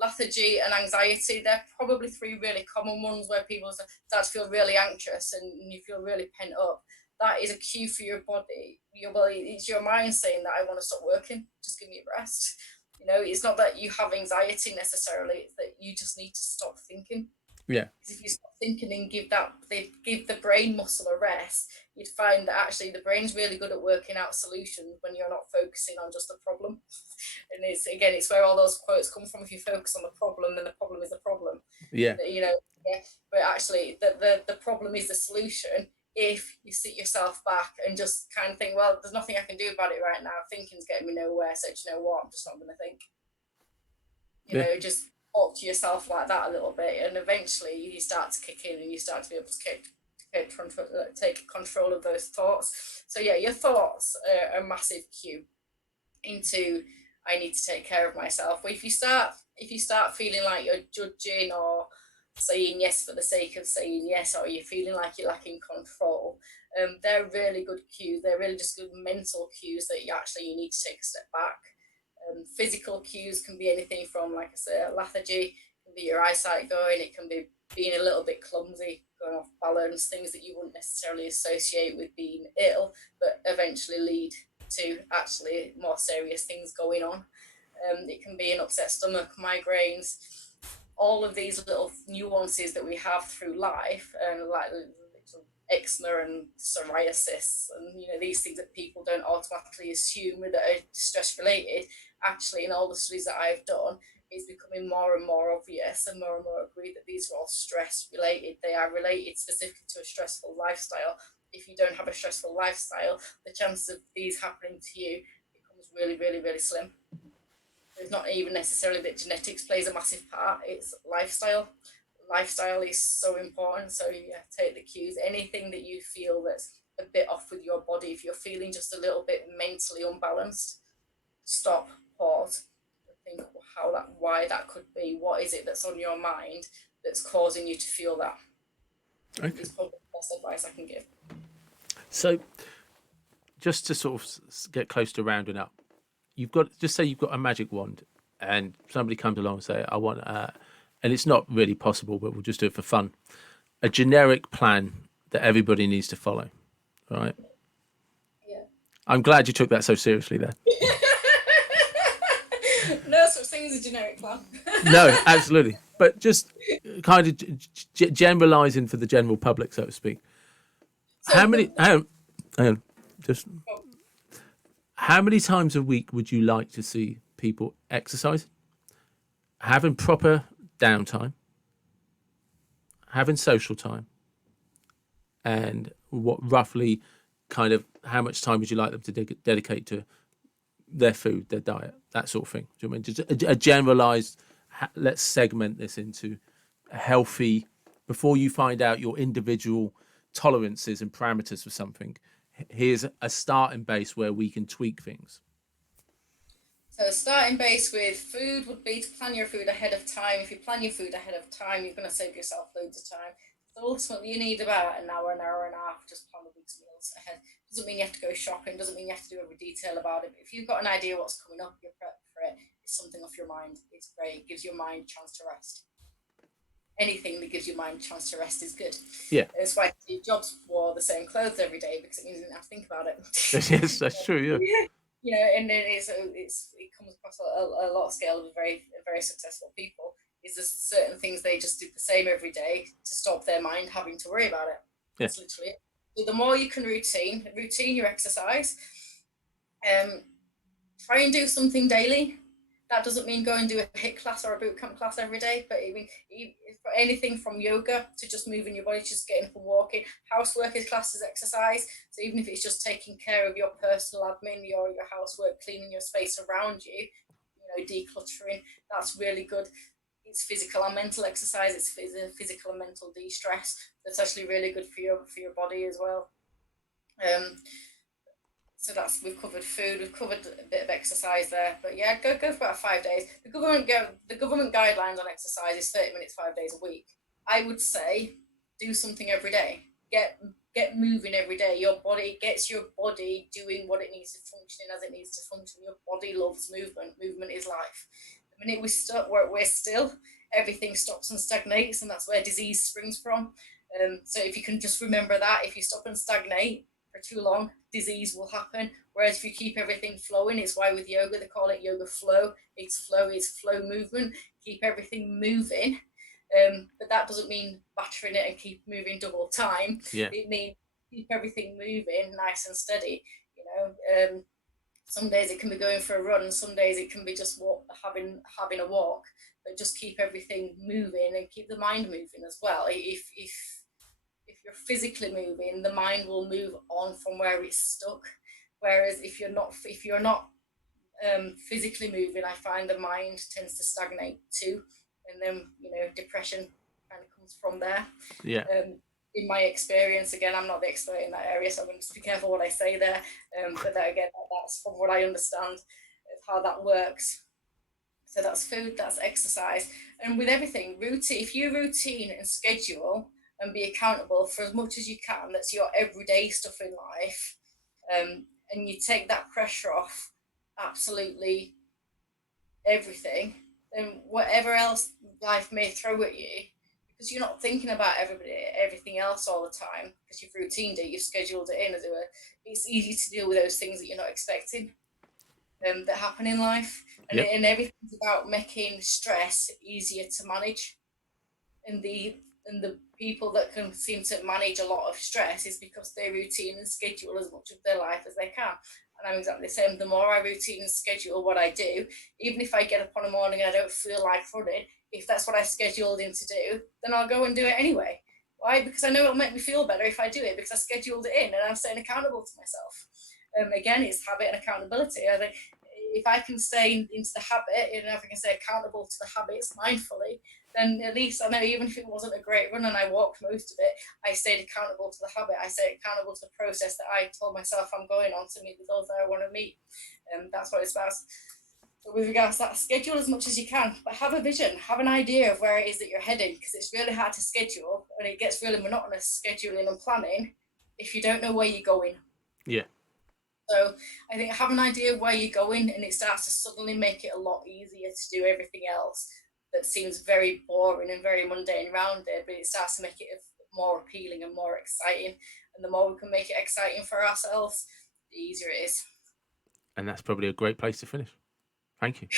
lethargy, and anxiety, they're probably 3 really common ones where people start to feel really anxious and you feel really pent up. That is a cue for your body. It's your mind saying that I want to stop working, just give me a rest. It's not that you have anxiety necessarily, it's that you just need to stop thinking. Yeah. Because if you stop thinking and give the brain muscle a rest, you'd find that actually the brain's really good at working out solutions when you're not focusing on just the problem. And it's where all those quotes come from. If you focus on the problem, then the problem is the problem. Yeah. But actually the problem is the solution if you sit yourself back and just kind of think, well, there's nothing I can do about it right now. Thinking's getting me nowhere, so do you know what? I'm just not going to think. Just talk to yourself like that a little bit, and eventually you start to kick in and you start to be able to take control of those thoughts. So yeah, your thoughts are a massive cue into I need to take care of myself. But if you start feeling like you're judging or saying yes for the sake of saying yes, or you're feeling like you're lacking control, they're really good cues. They're really just good mental cues that you need to take a step back. Physical cues can be anything from, like I say, lethargy. It can be your eyesight going. It can be being a little bit clumsy, going off balance, things that you wouldn't necessarily associate with being ill, but eventually lead to actually more serious things going on. It can be an upset stomach, migraines, all of these little nuances that we have through life, and like eczema and psoriasis, and these things that people don't automatically assume that are stress related. Actually, in all the studies that I've done, it's becoming more and more obvious, and more agree that these are all stress related. They are related specifically to a stressful lifestyle. If you don't have a stressful lifestyle, the chances of these happening to you becomes really, really, really slim. It's not even necessarily that genetics plays a massive part, it's lifestyle. Lifestyle is so important. So take the cues. Anything that you feel that's a bit off with your body, if you're feeling just a little bit mentally unbalanced, stop, pause, think why that could be. What is it that's on your mind that's causing you to feel that? Okay. It's probably the best advice I can give. So just to sort of get close to rounding up, you've got a magic wand and somebody comes along and say, I want, and it's not really possible, but we'll just do it for fun, a generic plan that everybody needs to follow, right? Yeah. I'm glad you took that so seriously there. No such thing as a generic plan. No, absolutely. But just kind of generalizing for the general public, so to speak. So how many times a week would you like to see people exercise, having proper downtime, having social time, and what roughly kind of how much time would you like them to dedicate to their food, their diet, that sort of thing. Do you know what I mean? Just a generalized, let's segment this into a healthy, before you find out your individual tolerances and parameters for something, here's a starting base where we can tweak things. So starting base with food would be to plan your food ahead of time. If you plan your food ahead of time, you're going to save yourself loads of time. So ultimately, you need about an hour and a half just plan the week's meals ahead. Doesn't mean you have to go shopping. Doesn't mean you have to do every detail about it. But if you've got an idea what's coming up, you're prepped for it. It's something off your mind. It's great. It gives your mind a chance to rest. Anything that gives your mind a chance to rest is good. Yeah. That's why Steve Jobs wore the same clothes every day, because it means he didn't have to think about it. Yes, that's true. Yeah. You know, and it comes across a lot of scale of very successful people. Is there's certain things they just do the same every day to stop their mind having to worry about it. Yeah. That's literally it. So the more you can routine your exercise, try and do something daily. That doesn't mean go and do a HIIT class or a boot camp class every day, but I mean, anything from yoga to just moving your body, just getting up and walking. Housework is classed as exercise. So even if it's just taking care of your personal admin, your housework, cleaning your space around you, decluttering, that's really good. It's physical and mental exercise. It's physical and mental de-stress. That's actually really good for your body as well. So we've covered food, we've covered a bit of exercise there, but yeah, go for about 5 days. The government guidelines on exercise is 30 minutes 5 days a week. I would say do something every day. Get moving every day. Your body gets your body doing what it needs to function as it needs to function. Your body loves movement. Movement is life. The minute we're still, everything stops and stagnates, and that's where disease springs from. So if you can just remember that, if you stop and stagnate for too long, disease will happen. Whereas if you keep everything flowing, it's why with yoga they call it yoga flow. It's flow movement. Keep everything moving, but that doesn't mean battering it and keep moving double time. Yeah. It means keep everything moving nice and steady. Some days it can be going for a run, some days it can be just having a walk, but just keep everything moving and keep the mind moving as well. If you're physically moving, the mind will move on from where it's stuck. Whereas if you're not physically moving, I find the mind tends to stagnate too, and then depression kind of comes from there. Yeah. In my experience, again, I'm not the expert in that area, so I'm going to be careful what I say there. But that's from what I understand of how that works. So that's food, that's exercise, and with everything, routine. If you routine and schedule and be accountable for as much as you can, that's your everyday stuff in life, and you take that pressure off absolutely everything, then whatever else life may throw at you, because you're not thinking about everything else all the time, because you've routined it, you've scheduled it in, as it were, it's easy to deal with those things that you're not expecting that happen in life. And, Yep. and everything's about making stress easier to manage. And the people that can seem to manage a lot of stress is because they routine and schedule as much of their life as they can. And I'm exactly the same. The more I routine and schedule what I do, even if I get up on a morning and I don't feel like running, if that's what I scheduled in to do, then I'll go and do it anyway. Why? Because I know it'll make me feel better if I do it, because I scheduled it in and I'm staying accountable to myself. Again, it's habit and accountability. I think if I can stay into the habit, and if I can stay accountable to the habits mindfully, then at least I know, even if it wasn't a great run and I walked most of it, I stayed accountable to the habit. I stayed accountable to the process that I told myself I'm going on to meet the goals that I want to meet. That's what it's about. So with regards to that, schedule as much as you can, but have a vision, have an idea of where it is that you're heading, because it's really hard to schedule and it gets really monotonous scheduling and planning if you don't know where you're going. Yeah. So I think have an idea of where you're going, and it starts to suddenly make it a lot easier to do everything else that seems very boring and very mundane around it, but it starts to make it more appealing and more exciting. And the more we can make it exciting for ourselves, the easier it is. And that's probably a great place to finish. Thank you.